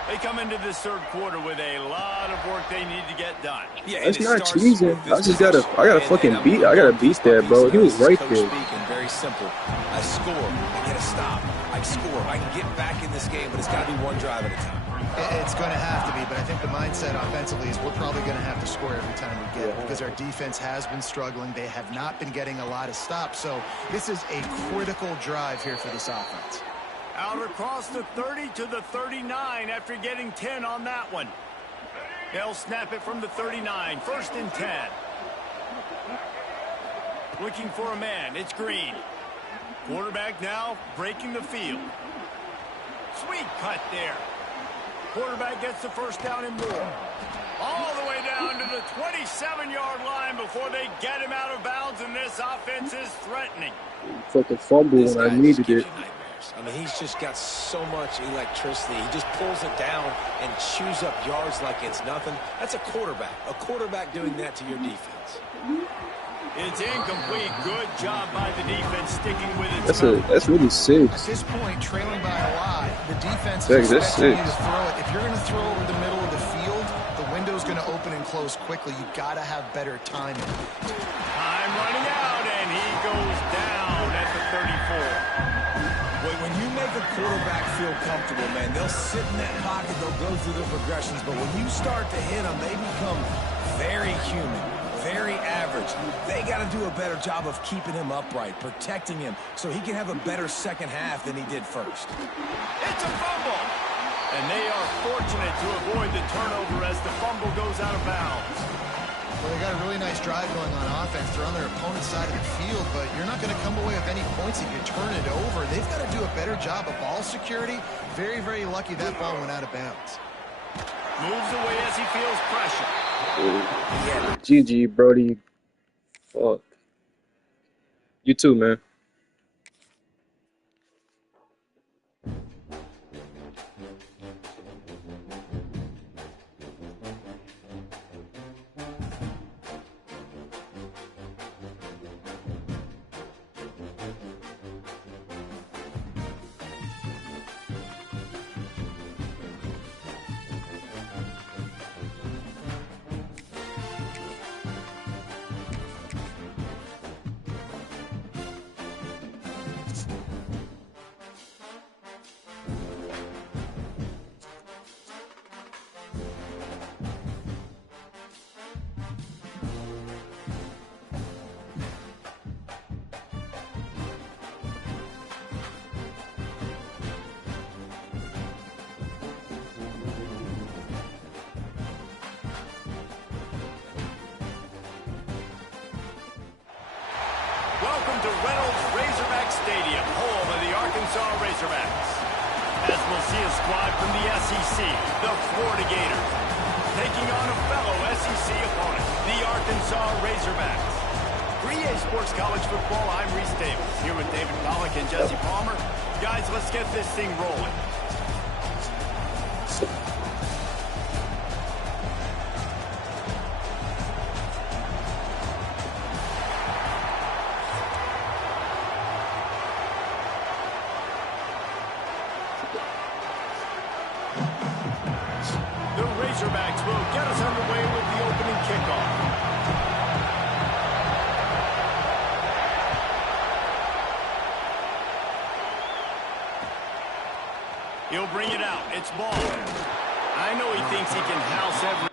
They come into this third quarter with a lot of work they need to get done. Yeah, That's not cheesing. I gotta fucking beat. I gotta beat that, bro. He was right there. Very simple. I score. I get a stop. I score. I can get back in this game, but it's got to be one drive at a time. It's going to have to be, but I think the mindset offensively is we're probably going to have to score every time we get it because our defense has been struggling. They have not been getting a lot of stops, so this is a critical drive here for this offense. Out across the 30 to the 39 after getting 10 on that one. They'll snap it from the 39, 1st and 10. Looking for a man, it's Green. Quarterback now breaking the field. Sweet cut there. Quarterback gets the first down and more. All the way down to the 27-yard line before they get him out of bounds, and this offense is threatening. Fucking fumble when I needed it. I mean, he's just got so much electricity. He just pulls it down and chews up yards like it's nothing. That's a quarterback. A quarterback doing that to your defense. It's incomplete. Good job by the defense sticking with it. That's really sick. At this point, trailing by a lot, the defense Yeah, is that's expecting you sick. to throw it. If you're going to throw over the middle of the field, the window's going to open and close quickly. You've got to have better timing. Time running out, and he goes down at the 34. When you make a quarterback feel comfortable, man, they'll sit in that pocket, they'll go through their progressions, but when you start to hit them, they become very human, very average. They got to do a better job of keeping him upright, protecting him, so he can have a better second half than he did first. It's a fumble. And they are fortunate to avoid the turnover as the fumble goes out of bounds. Well, they got a really nice drive going on offense. They're on their opponent's side of the field, but you're not going to come away with any points if you turn it over. They've got to do a better job of ball security. Very, very lucky that ball went out of bounds. Moves away as he feels pressure. GG, Brody. Fuck. You too, man. to Reynolds Razorback Stadium, home of the Arkansas Razorbacks. As we'll see a squad from the SEC, the Florida Gators, taking on a fellow SEC opponent, the Arkansas Razorbacks. For EA Sports College Football, I'm Reese Davis, here with David Pollack and Jesse Palmer. Guys, let's get this thing rolling. The Razorbacks will get us underway with the opening kickoff. He'll bring it out. It's ball. I know he thinks he can house every...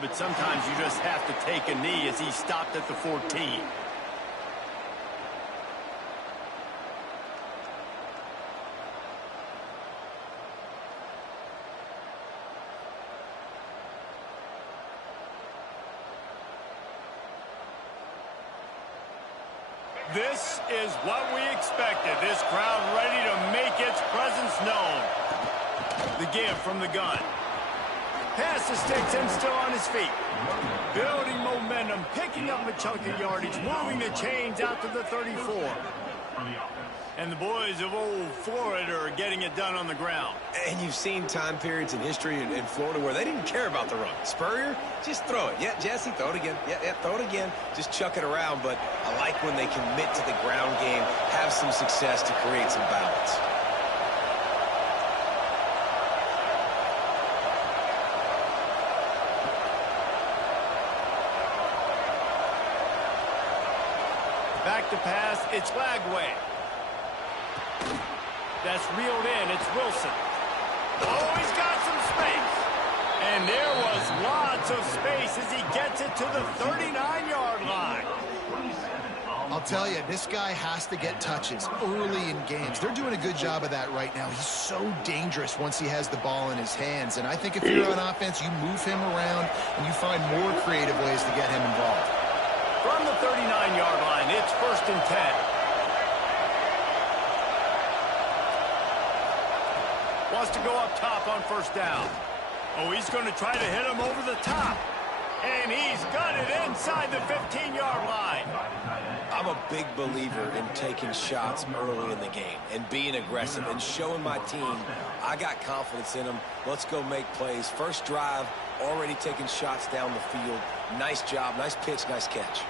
But sometimes you just have to take a knee as he stopped at the 14. This is what we expected. This crowd ready to make its presence known. The give from the gun. Pass the sticks and still on his feet. Building momentum, picking up a chunk of yardage, moving the chains out to the 34. And the boys of old Florida are getting it done on the ground. And you've seen time periods in history in Florida where they didn't care about the run. Spurrier, just throw it. Yeah, Jesse, throw it again. Yeah, throw it again. Just chuck it around. But I like when they commit to the ground game, have some success to create some balance. Back to pass, it's Lagway. That's reeled in, it's Wilson. Oh, he's got some space. And there was lots of space as he gets it to the 39-yard line. I'll tell you, this guy has to get touches early in games. They're doing a good job of that right now. He's so dangerous once he has the ball in his hands. And I think if you're on offense, you move him around and you find more creative ways to get him involved. From the 39-yard line, it's 1st and 10. Wants to go up top on 1st down. Oh, he's going to try to hit him over the top. And he's got it inside the 15-yard line. I'm a big believer in taking shots early in the game and being aggressive and showing my team I got confidence in them. Let's go make plays. First drive, already taking shots down the field. Nice job, nice pitch, nice catch.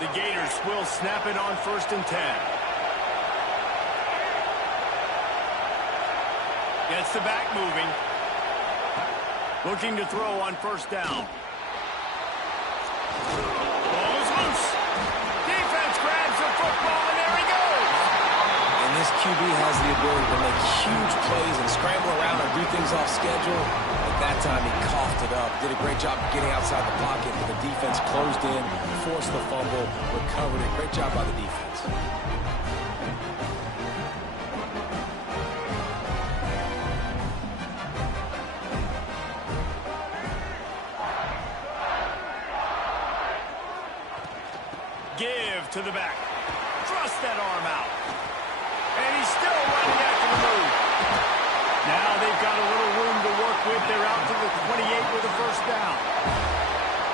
The Gators will snap it on 1st and 10. Gets the back moving. Looking to throw on 1st down. Ball is loose. Defense grabs the football, and there he goes. And this QB has the ability to make huge plays and scramble around and do things off schedule. At that time, he coughed it up. Did a great job getting outside the pocket. The defense closed in, forced the fumble, recovered it. Great job by the defense. Give to the back. Thrust that arm out. And he's still running after the move. Now they've got a little room to work with. They're out to the 28 with a 1st down.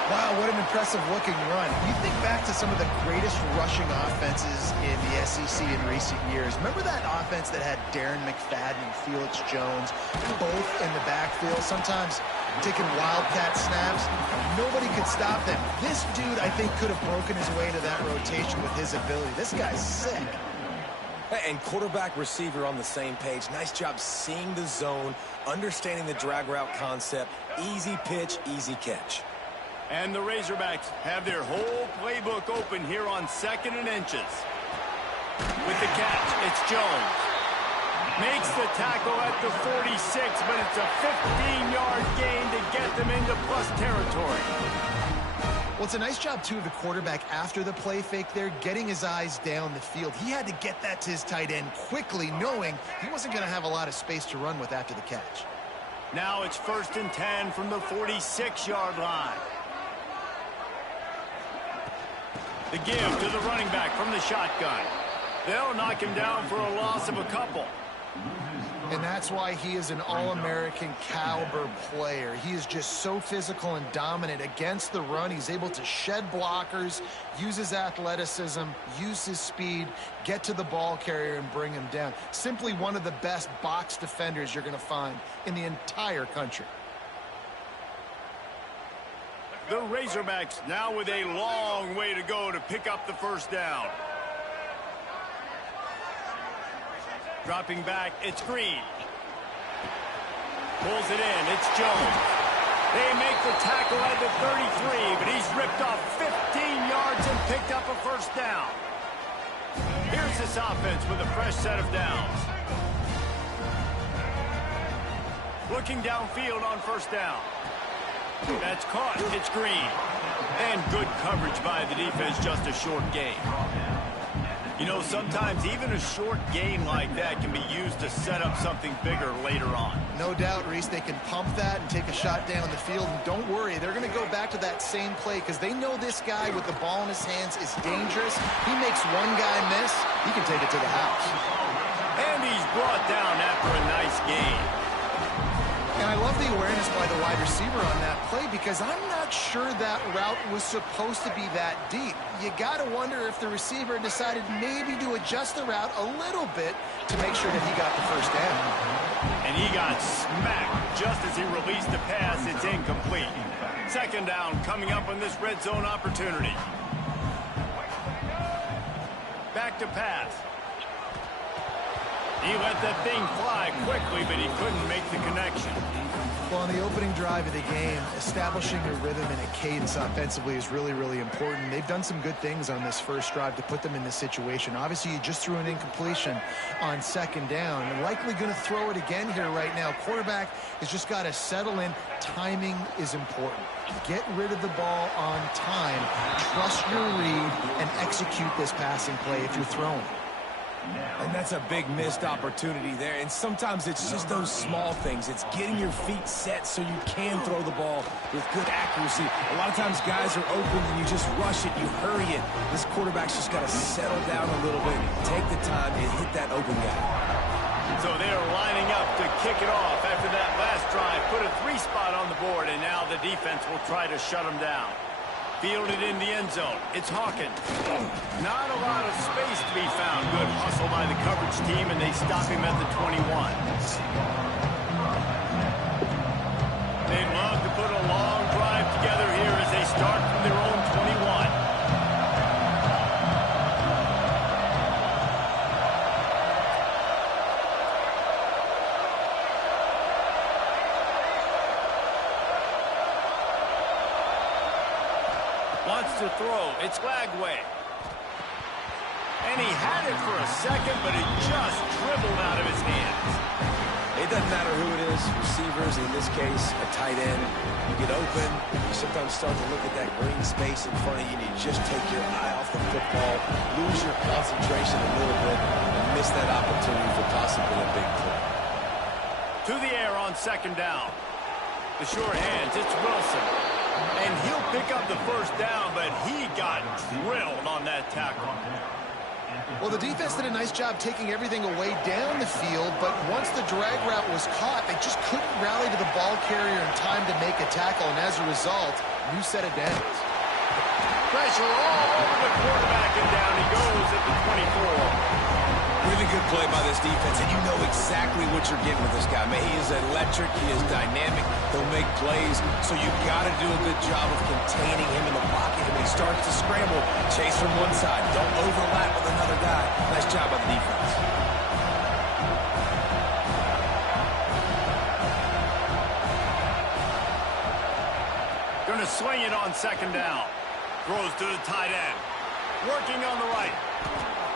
Wow, what an impressive-looking run. You think back to some of the greatest rushing offenses in the SEC in recent years. Remember that offense that had Darren McFadden and Felix Jones both in the backfield, sometimes taking wildcat snaps? Nobody could stop them. This dude, I think, could have broken his way into that rotation with his ability. This guy's sick. And quarterback receiver on the same page. Nice job seeing the zone, understanding the drag route concept. Easy pitch, easy catch. And the Razorbacks have their whole playbook open here on 2nd and inches. With the catch, it's Jones. Makes the tackle at the 46, but it's a 15-yard gain to get them into plus territory. Well, it's a nice job, too, of the quarterback after the play fake there, getting his eyes down the field. He had to get that to his tight end quickly, knowing he wasn't going to have a lot of space to run with after the catch. Now it's 1st and 10 from the 46-yard line. The give to the running back from the shotgun. They'll knock him down for a loss of a couple. And that's why he is an All-American caliber player. He is just so physical and dominant against the run. He's able to shed blockers, use his athleticism, use his speed, get to the ball carrier and bring him down. Simply one of the best box defenders you're going to find in the entire country. The Razorbacks now with a long way to go to pick up the first down. Dropping back, it's Green. Pulls it in, it's Jones. They make the tackle at the 33, but he's ripped off 15 yards and picked up a first down. Here's this offense with a fresh set of downs. Looking downfield on first down. That's caught. It's Green. And good coverage by the defense, just a short gain. You know, sometimes even a short gain like that can be used to set up something bigger later on. No doubt, Reese, they can pump that and take a shot down the field. And don't worry, they're going to go back to that same play because they know this guy with the ball in his hands is dangerous. He makes one guy miss, he can take it to the house. And he's brought down after a nice gain. And I love the awareness by the wide receiver on that play because I'm not sure that route was supposed to be that deep. You got to wonder if the receiver decided maybe to adjust the route a little bit to make sure that he got the first down. And he got smacked just as he released the pass. It's incomplete. 2nd down coming up on this red zone opportunity. Back to pass. He let that thing fly quickly, but he couldn't make the connection. Well, on the opening drive of the game, establishing a rhythm and a cadence offensively is really, really important. They've done some good things on this first drive to put them in this situation. Obviously, you just threw an incompletion on 2nd down. They're likely going to throw it again here right now. Quarterback has just got to settle in. Timing is important. Get rid of the ball on time. Trust your read and execute this passing play if you're throwing. And that's a big missed opportunity there. And sometimes it's just those small things. It's getting your feet set so you can throw the ball with good accuracy. A lot of times guys are open and you just rush it, you hurry it. This quarterback's just got to settle down a little bit, take the time, and hit that open guy. So they're lining up to kick it off after that last drive. Put a 3-spot on the board, and now the defense will try to shut them down. Fielded in the end zone. It's Hawkins. Not a lot of space to be found. Good hustle by the coverage team, and they stop him at the 21. They'd love to put a long drive together here as they start from their own 21. Wants to throw. It's Lagway. And he had it for a second, but it just dribbled out of his hands. It doesn't matter who it is, receivers, in this case, a tight end. You get open, you sometimes start to look at that green space in front of you, and you just take your eye off the football, lose your concentration a little bit, and miss that opportunity for possibly a big play. To the air on 2nd down. The short hands, it's Wilson. And he'll pick up the first down, but he got drilled on that tackle. Well, the defense did a nice job taking everything away down the field, but once the drag route was caught, they just couldn't rally to the ball carrier in time to make a tackle, and as a result, new set of downs. Pressure all over the quarterback, and down he goes at the 24. Really good play by this defense, and you know exactly what you're getting with this guy. Man, he is electric. He is dynamic. He'll make plays, so you've got to do a good job of containing him in the pocket. And when he starts to scramble, chase from one side. Don't overlap with another guy. Nice job by the defense. Going to swing it on second down. Throws to the tight end. Working on the right.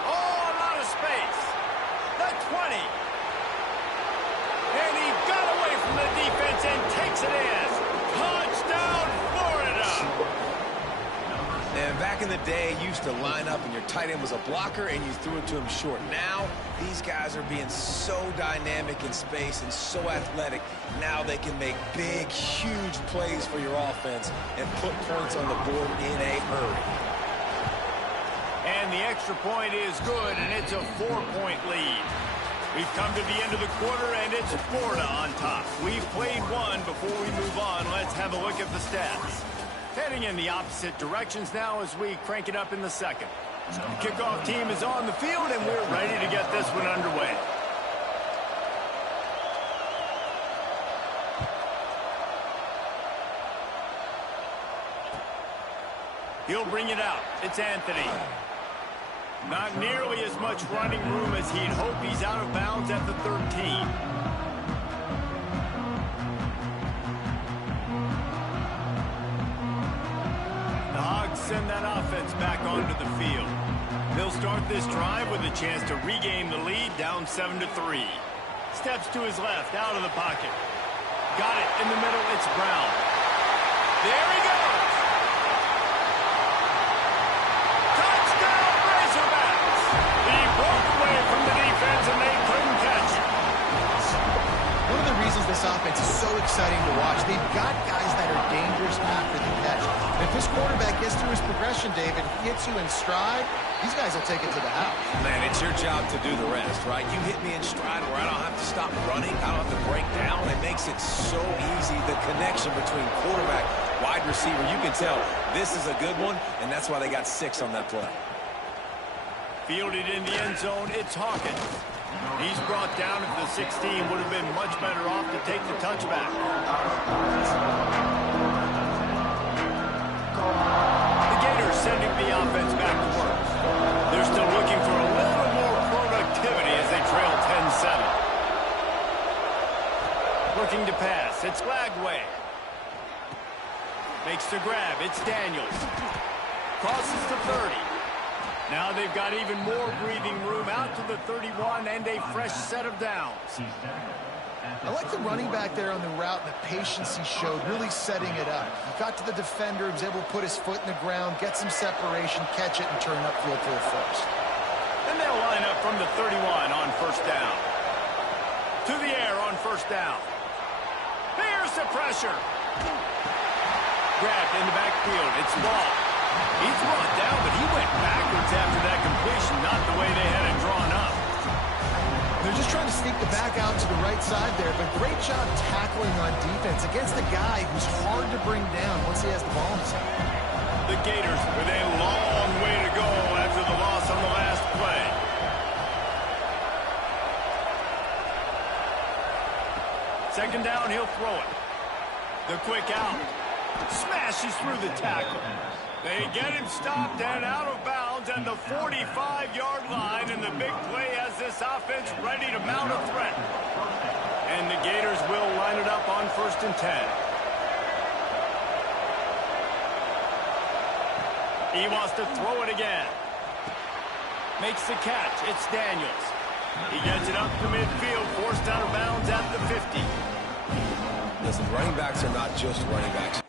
Oh, a lot of space. The 20. And he got away from the defense and takes it in. Touchdown, Florida. And back in the day, you used to line up and your tight end was a blocker and you threw it to him short. Now, these guys are being so dynamic in space and so athletic. Now they can make big, huge plays for your offense and put points on the board in a hurry. And the extra point is good, and it's a 4-point lead. We've come to the end of the quarter, and it's Florida on top. We've played one. Before we move on, let's have a look at the stats. Heading in the opposite directions now as we crank it up in the second. The kickoff team is on the field, and we're ready to get this one underway. He'll bring it out. It's Anthony. Not nearly as much running room as he'd hope. He's out of bounds at the 13. The Hogs send that offense back onto the field. They'll start this drive with a chance to regain the lead, down 7-3. Steps to his left, out of the pocket. Got it in the middle, it's Brown. There he goes! Touchdown, Razorbacks! He broke away from the defense and they couldn't catch him. One of the reasons this offense is so exciting to watch, they've got guys that are dangerous after the catch. And if this quarterback gets through his progression, David, hits you in stride, these guys will take it to the house. Man, it's your job to do the rest, right? You hit me in stride where I don't have to stop running. I don't have to break down. It makes it so easy, the connection between quarterback, wide receiver. You can tell this is a good one, and that's why they got 6 on that play. Fielded in the end zone, it's Hawkins. He's brought down at the 16, would have been much better off to take the touchback. The Gators sending the offense back to work. They're still looking for a little more productivity as they trail 10-7. Looking to pass, it's Lagway. Makes the grab, it's Daniels. Crosses to 30. Now they've got even more breathing room out to the 31 and a fresh set of downs. I like the running back there on the route and the patience he showed, really setting it up. He got to the defender, he was able to put his foot in the ground, get some separation, catch it, and turn upfield for a first. And they'll line up from the 31 on first down. To the air on first down. Here's the pressure. Grabbed in the backfield. It's Ball. He's brought down, but he went backwards after that completion, not the way they had it drawn up. They're just trying to sneak the back out to the right side there, but great job tackling on defense against a guy who's hard to bring down once he has the ball in his hand. The Gators with a long way to go after the loss on the last play. Second down, he'll throw it. The quick out. Smashes through the tackle. They get him stopped and out of bounds at the 45-yard line, and the big play has this offense ready to mount a threat. And the Gators will line it up on 1st and 10. He wants to throw it again. Makes the catch. It's Daniels. He gets it up to midfield, forced out of bounds at the 50. Listen, running backs are not just running backs.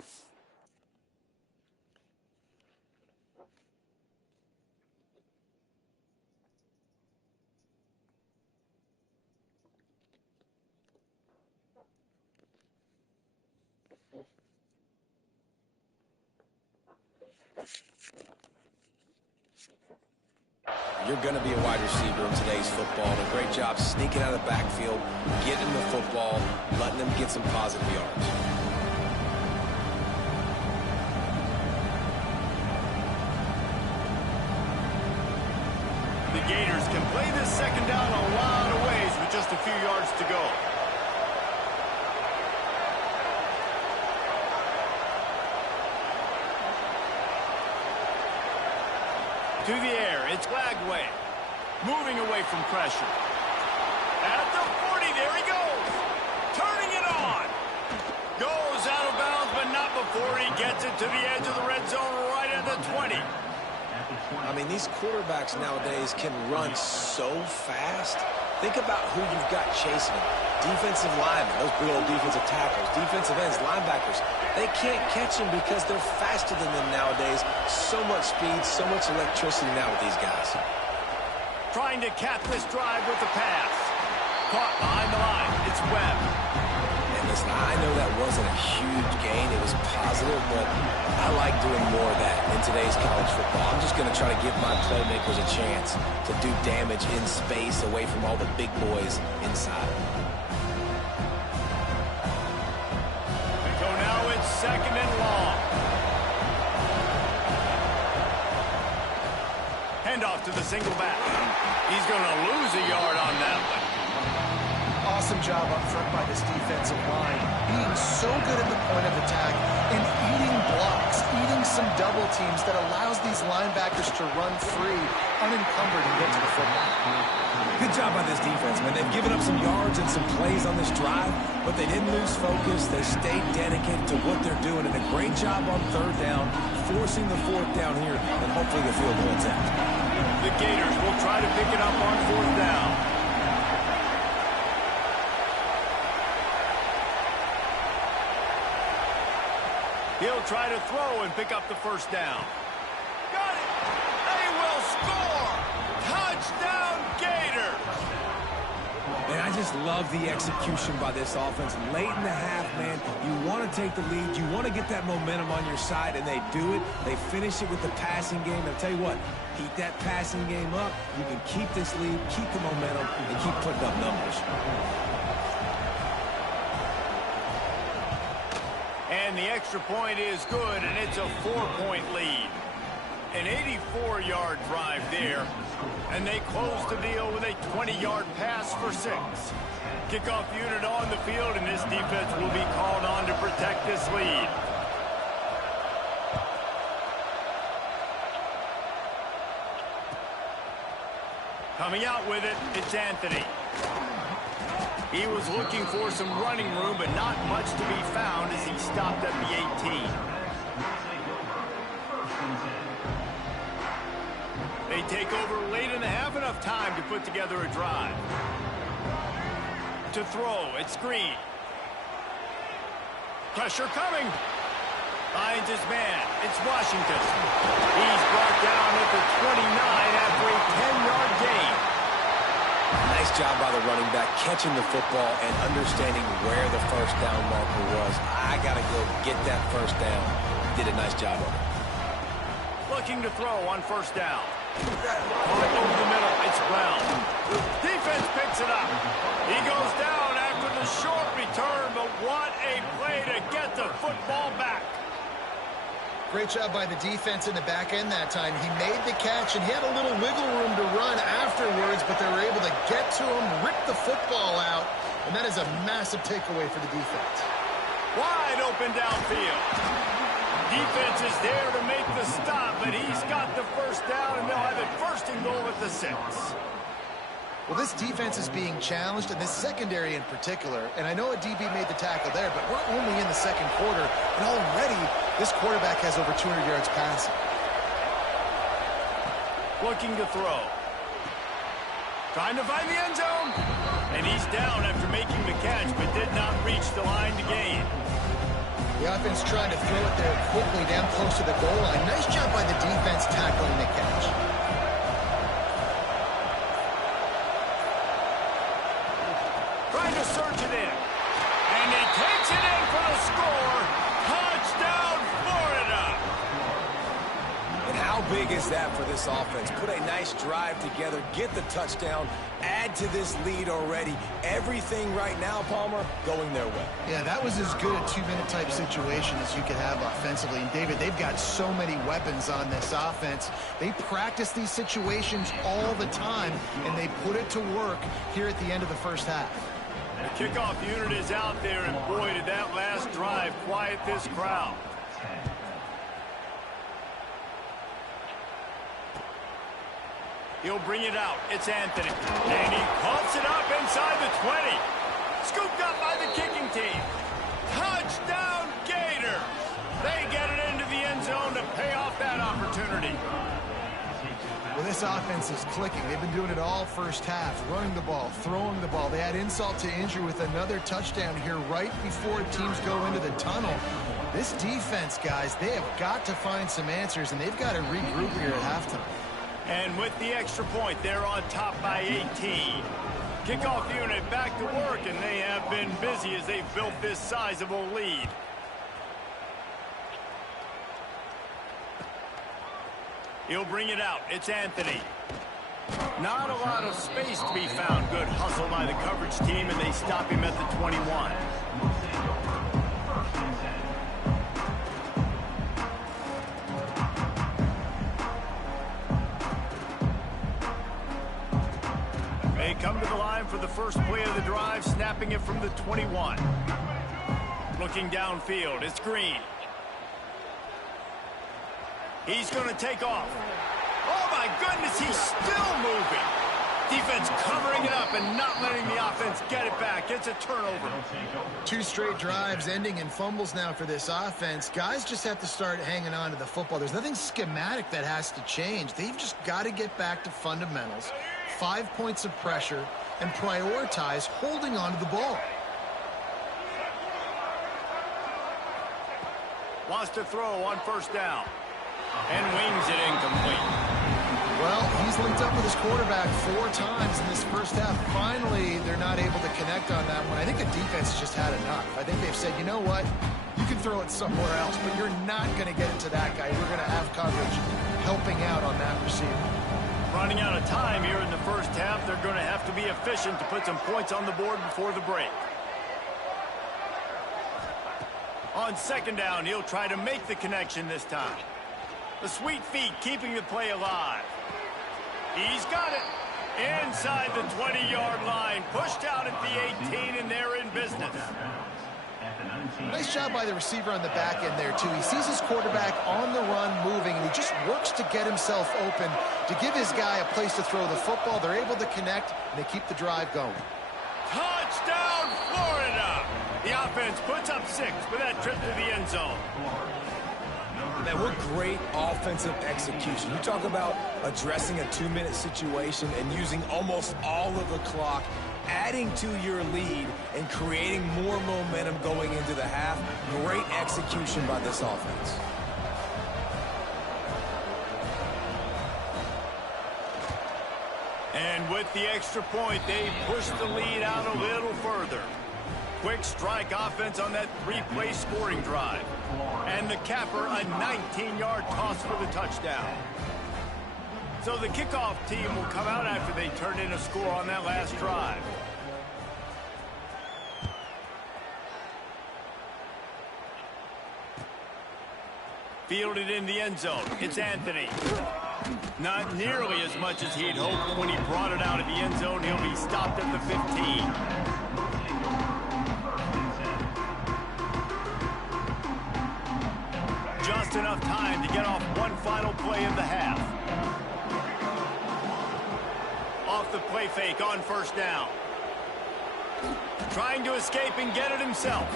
You're going to be a wide receiver in today's football. And a great job sneaking out of the backfield, getting the football, letting them get some positive yards. The Gators can play this second down a lot of ways with just a few yards to go. To the air, it's Lagway. Moving away from pressure. At the 40, there he goes. Turning it on. Goes out of bounds, but not before he gets it to the edge of the red zone right at the 20. I mean, these quarterbacks nowadays can run so fast. Think about who you've got chasing them. Defensive linemen, those big old defensive tackles, defensive ends, linebackers. They can't catch them because they're faster than them nowadays. So much speed, so much electricity now with these guys. Trying to cap this drive with the pass. Caught behind the line. It's Webb. And listen, I know that wasn't a huge gain. It was positive, but I like doing more of that in today's college football. I'm just going to try to give my playmakers a chance to do damage in space away from all the big boys inside. So now it's second and long. Handoff to the single back. He's going to lose a yard on that one. Awesome job up front by this defensive line, being so good at the point of attack and eating blocks, eating some double teams that allows these linebackers to run free, unencumbered, and get to the football. Good job by this defense, man. They've given up some yards and some plays on this drive, but they didn't lose focus. They stayed dedicated to what they're doing, and a great job on third down, forcing the fourth down here, and hopefully the field goal attempt. The Gators will try to pick it up on fourth down. He'll try to throw and pick up the first down. Got it! They will score! Touchdown, Gators! And I just love the execution by this offense. Late in the half, man, you want to take the lead. You want to get that momentum on your side, and they do it. They finish it with the passing game. I'll tell you what, keep that passing game up. You can keep this lead, keep the momentum, and keep putting up numbers. And the extra point is good, and it's a 4-point lead. An 84-yard drive there, and they close the deal with a 20-yard pass for 6. Kickoff unit on the field, and this defense will be called on to protect this lead. Coming out with it, it's Anthony. He was looking for some running room, but not much to be found as he stopped at the 18. They take over late in the half, enough time to put together a drive. To throw, it's Green. Pressure coming. Finds his man, it's Washington. He's brought down at the 29 after a 10-yard gain. Nice job by the running back, catching the football and understanding where the first down marker was. I got to go get that first down. Did a nice job of it. Looking to throw on first down. Over the middle, it's Brown. Defense picks it up. He goes down after the short return, but what a play to get the football back. Great job by the defense in the back end that time. He made the catch, and he had a little wiggle room to run afterwards, but they were able to get to him, rip the football out, and that is a massive takeaway for the defense. Wide open downfield. Defense is there to make the stop, but he's got the first down, and they'll have it first and goal at the 6. Well, this defense is being challenged, and this secondary in particular, and I know a DB made the tackle there, but we're only in the second quarter, and already this quarterback has over 200 yards passing. Looking to throw. Trying to find the end zone. And he's down after making the catch, but did not reach the line to gain. The offense trying to throw it there quickly down close to the goal line. Nice job by the defense tackling the catch. Trying to surge it in. And he takes it in for the score. Touchdown, Florida. And how big big is that for this offense? Put a nice drive together, get the touchdown, add to this lead already. Everything right now, Palmer, going their way. Yeah, that was as good a two-minute type situation as you could have offensively. And, David, they've got so many weapons on this offense. They practice these situations all the time, and they put it to work here at the end of the first half. The kickoff unit is out there, and boy, did that last drive quiet this crowd. He'll bring it out. It's Anthony. And he pumps it up inside the 20. Scooped up by the kicking team. Touchdown, Gators! They get it into the end zone to pay off that opportunity. Well, this offense is clicking. They've been doing it all first half, running the ball, throwing the ball. They had insult to injury with another touchdown here right before teams go into the tunnel. This defense, guys, they have got to find some answers, and they've got to regroup here at halftime. And with the extra point, they're on top by 18. Kickoff unit back to work, and they have been busy as they've built this sizable lead. He'll bring it out. It's Anthony. Not a lot of space to be found. Good hustle by the coverage team, and they stop him at the 21. They come to the line for the first play of the drive, snapping it from the 21. Looking downfield, it's Green. He's going to take off. Oh, my goodness, he's still moving. Defense covering it up and not letting the offense get it back. It's a turnover. 2 straight drives ending in fumbles now for this offense. Guys just have to start hanging on to the football. There's nothing schematic that has to change. They've just got to get back to fundamentals, 5 points of pressure, and prioritize holding on to the ball. Wants to throw on first down. And wings it incomplete. Well, he's linked up with his quarterback 4 times in this first half. Finally, they're not able to connect on that one. I think the defense just had enough. I think they've said, you know what? You can throw it somewhere else, but you're not going to get it to that guy. You're going to have coverage helping out on that receiver. Running out of time here in the first half. They're going to have to be efficient to put some points on the board before the break. On second down, he'll try to make the connection this time. The sweet feet keeping the play alive. He's got it. Inside the 20-yard line. Pushed out at the 18, and they're in business. Nice job by the receiver on the back end there, too. He sees his quarterback on the run moving, and he just works to get himself open to give his guy a place to throw the football. They're able to connect, and they keep the drive going. Touchdown, Florida! The offense puts up 6 with that trip to the end zone. Man, what great offensive execution. You talk about addressing a 2-minute situation and using almost all of the clock, adding to your lead and creating more momentum going into the half. Great execution by this offense. And with the extra point, they push the lead out a little further. Quick strike offense on that 3-play scoring drive. And the capper, a 19-yard toss for the touchdown. So the kickoff team will come out after they turn in a score on that last drive. Fielded in the end zone. It's Anthony. Not nearly as much as he'd hoped. When he brought it out of the end zone, he'll be stopped at the 15. Just enough time to get off one final play of the half. Off the play fake on first down. Trying to escape and get it himself.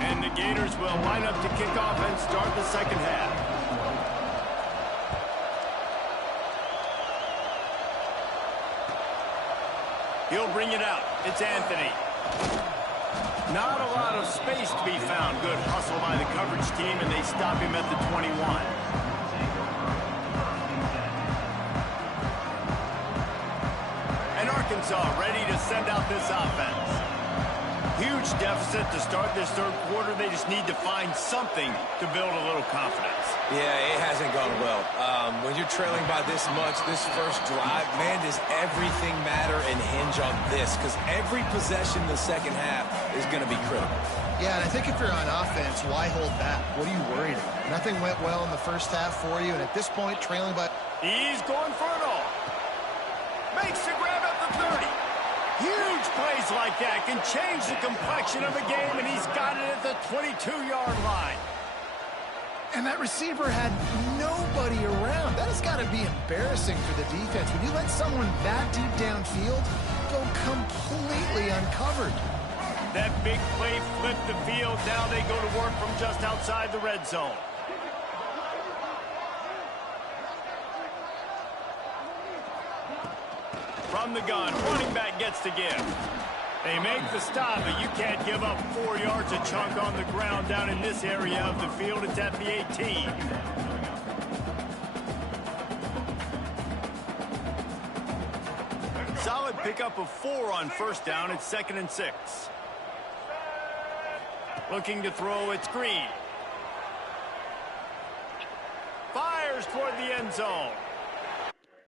And the Gators will line up to kick off and start the second half. He'll bring it out. It's Anthony. Not a lot of space to be found. Good hustle by the coverage team, and they stop him at the 21. Arkansas ready to send out this offense. Huge deficit to start this third quarter. They just need to find something to build a little confidence. Yeah, it hasn't gone well. When you're trailing by this much, this first drive, man, does everything matter and hinge on this? Because every possession in the second half is going to be critical. Yeah, and I think if you're on offense, why hold back? What are you worried about? Nothing went well in the first half for you, and at this point, trailing by... He's going for it all. Makes the grab at the 30. Huge plays like that can change the complexion of a game, and he's got it at the 22-yard line. And that receiver had nobody around. That has got to be embarrassing for the defense. When you let someone that deep downfield go completely uncovered. That big play flipped the field. Now they go to work from just outside the red zone. From the gun, running back gets to give. They make the stop, but you can't give up 4 yards a chunk on the ground down in this area of the field. It's at the 18. Solid pickup of 4 on first down. It's 2nd and 6. Looking to throw, it's Green. Fires toward the end zone.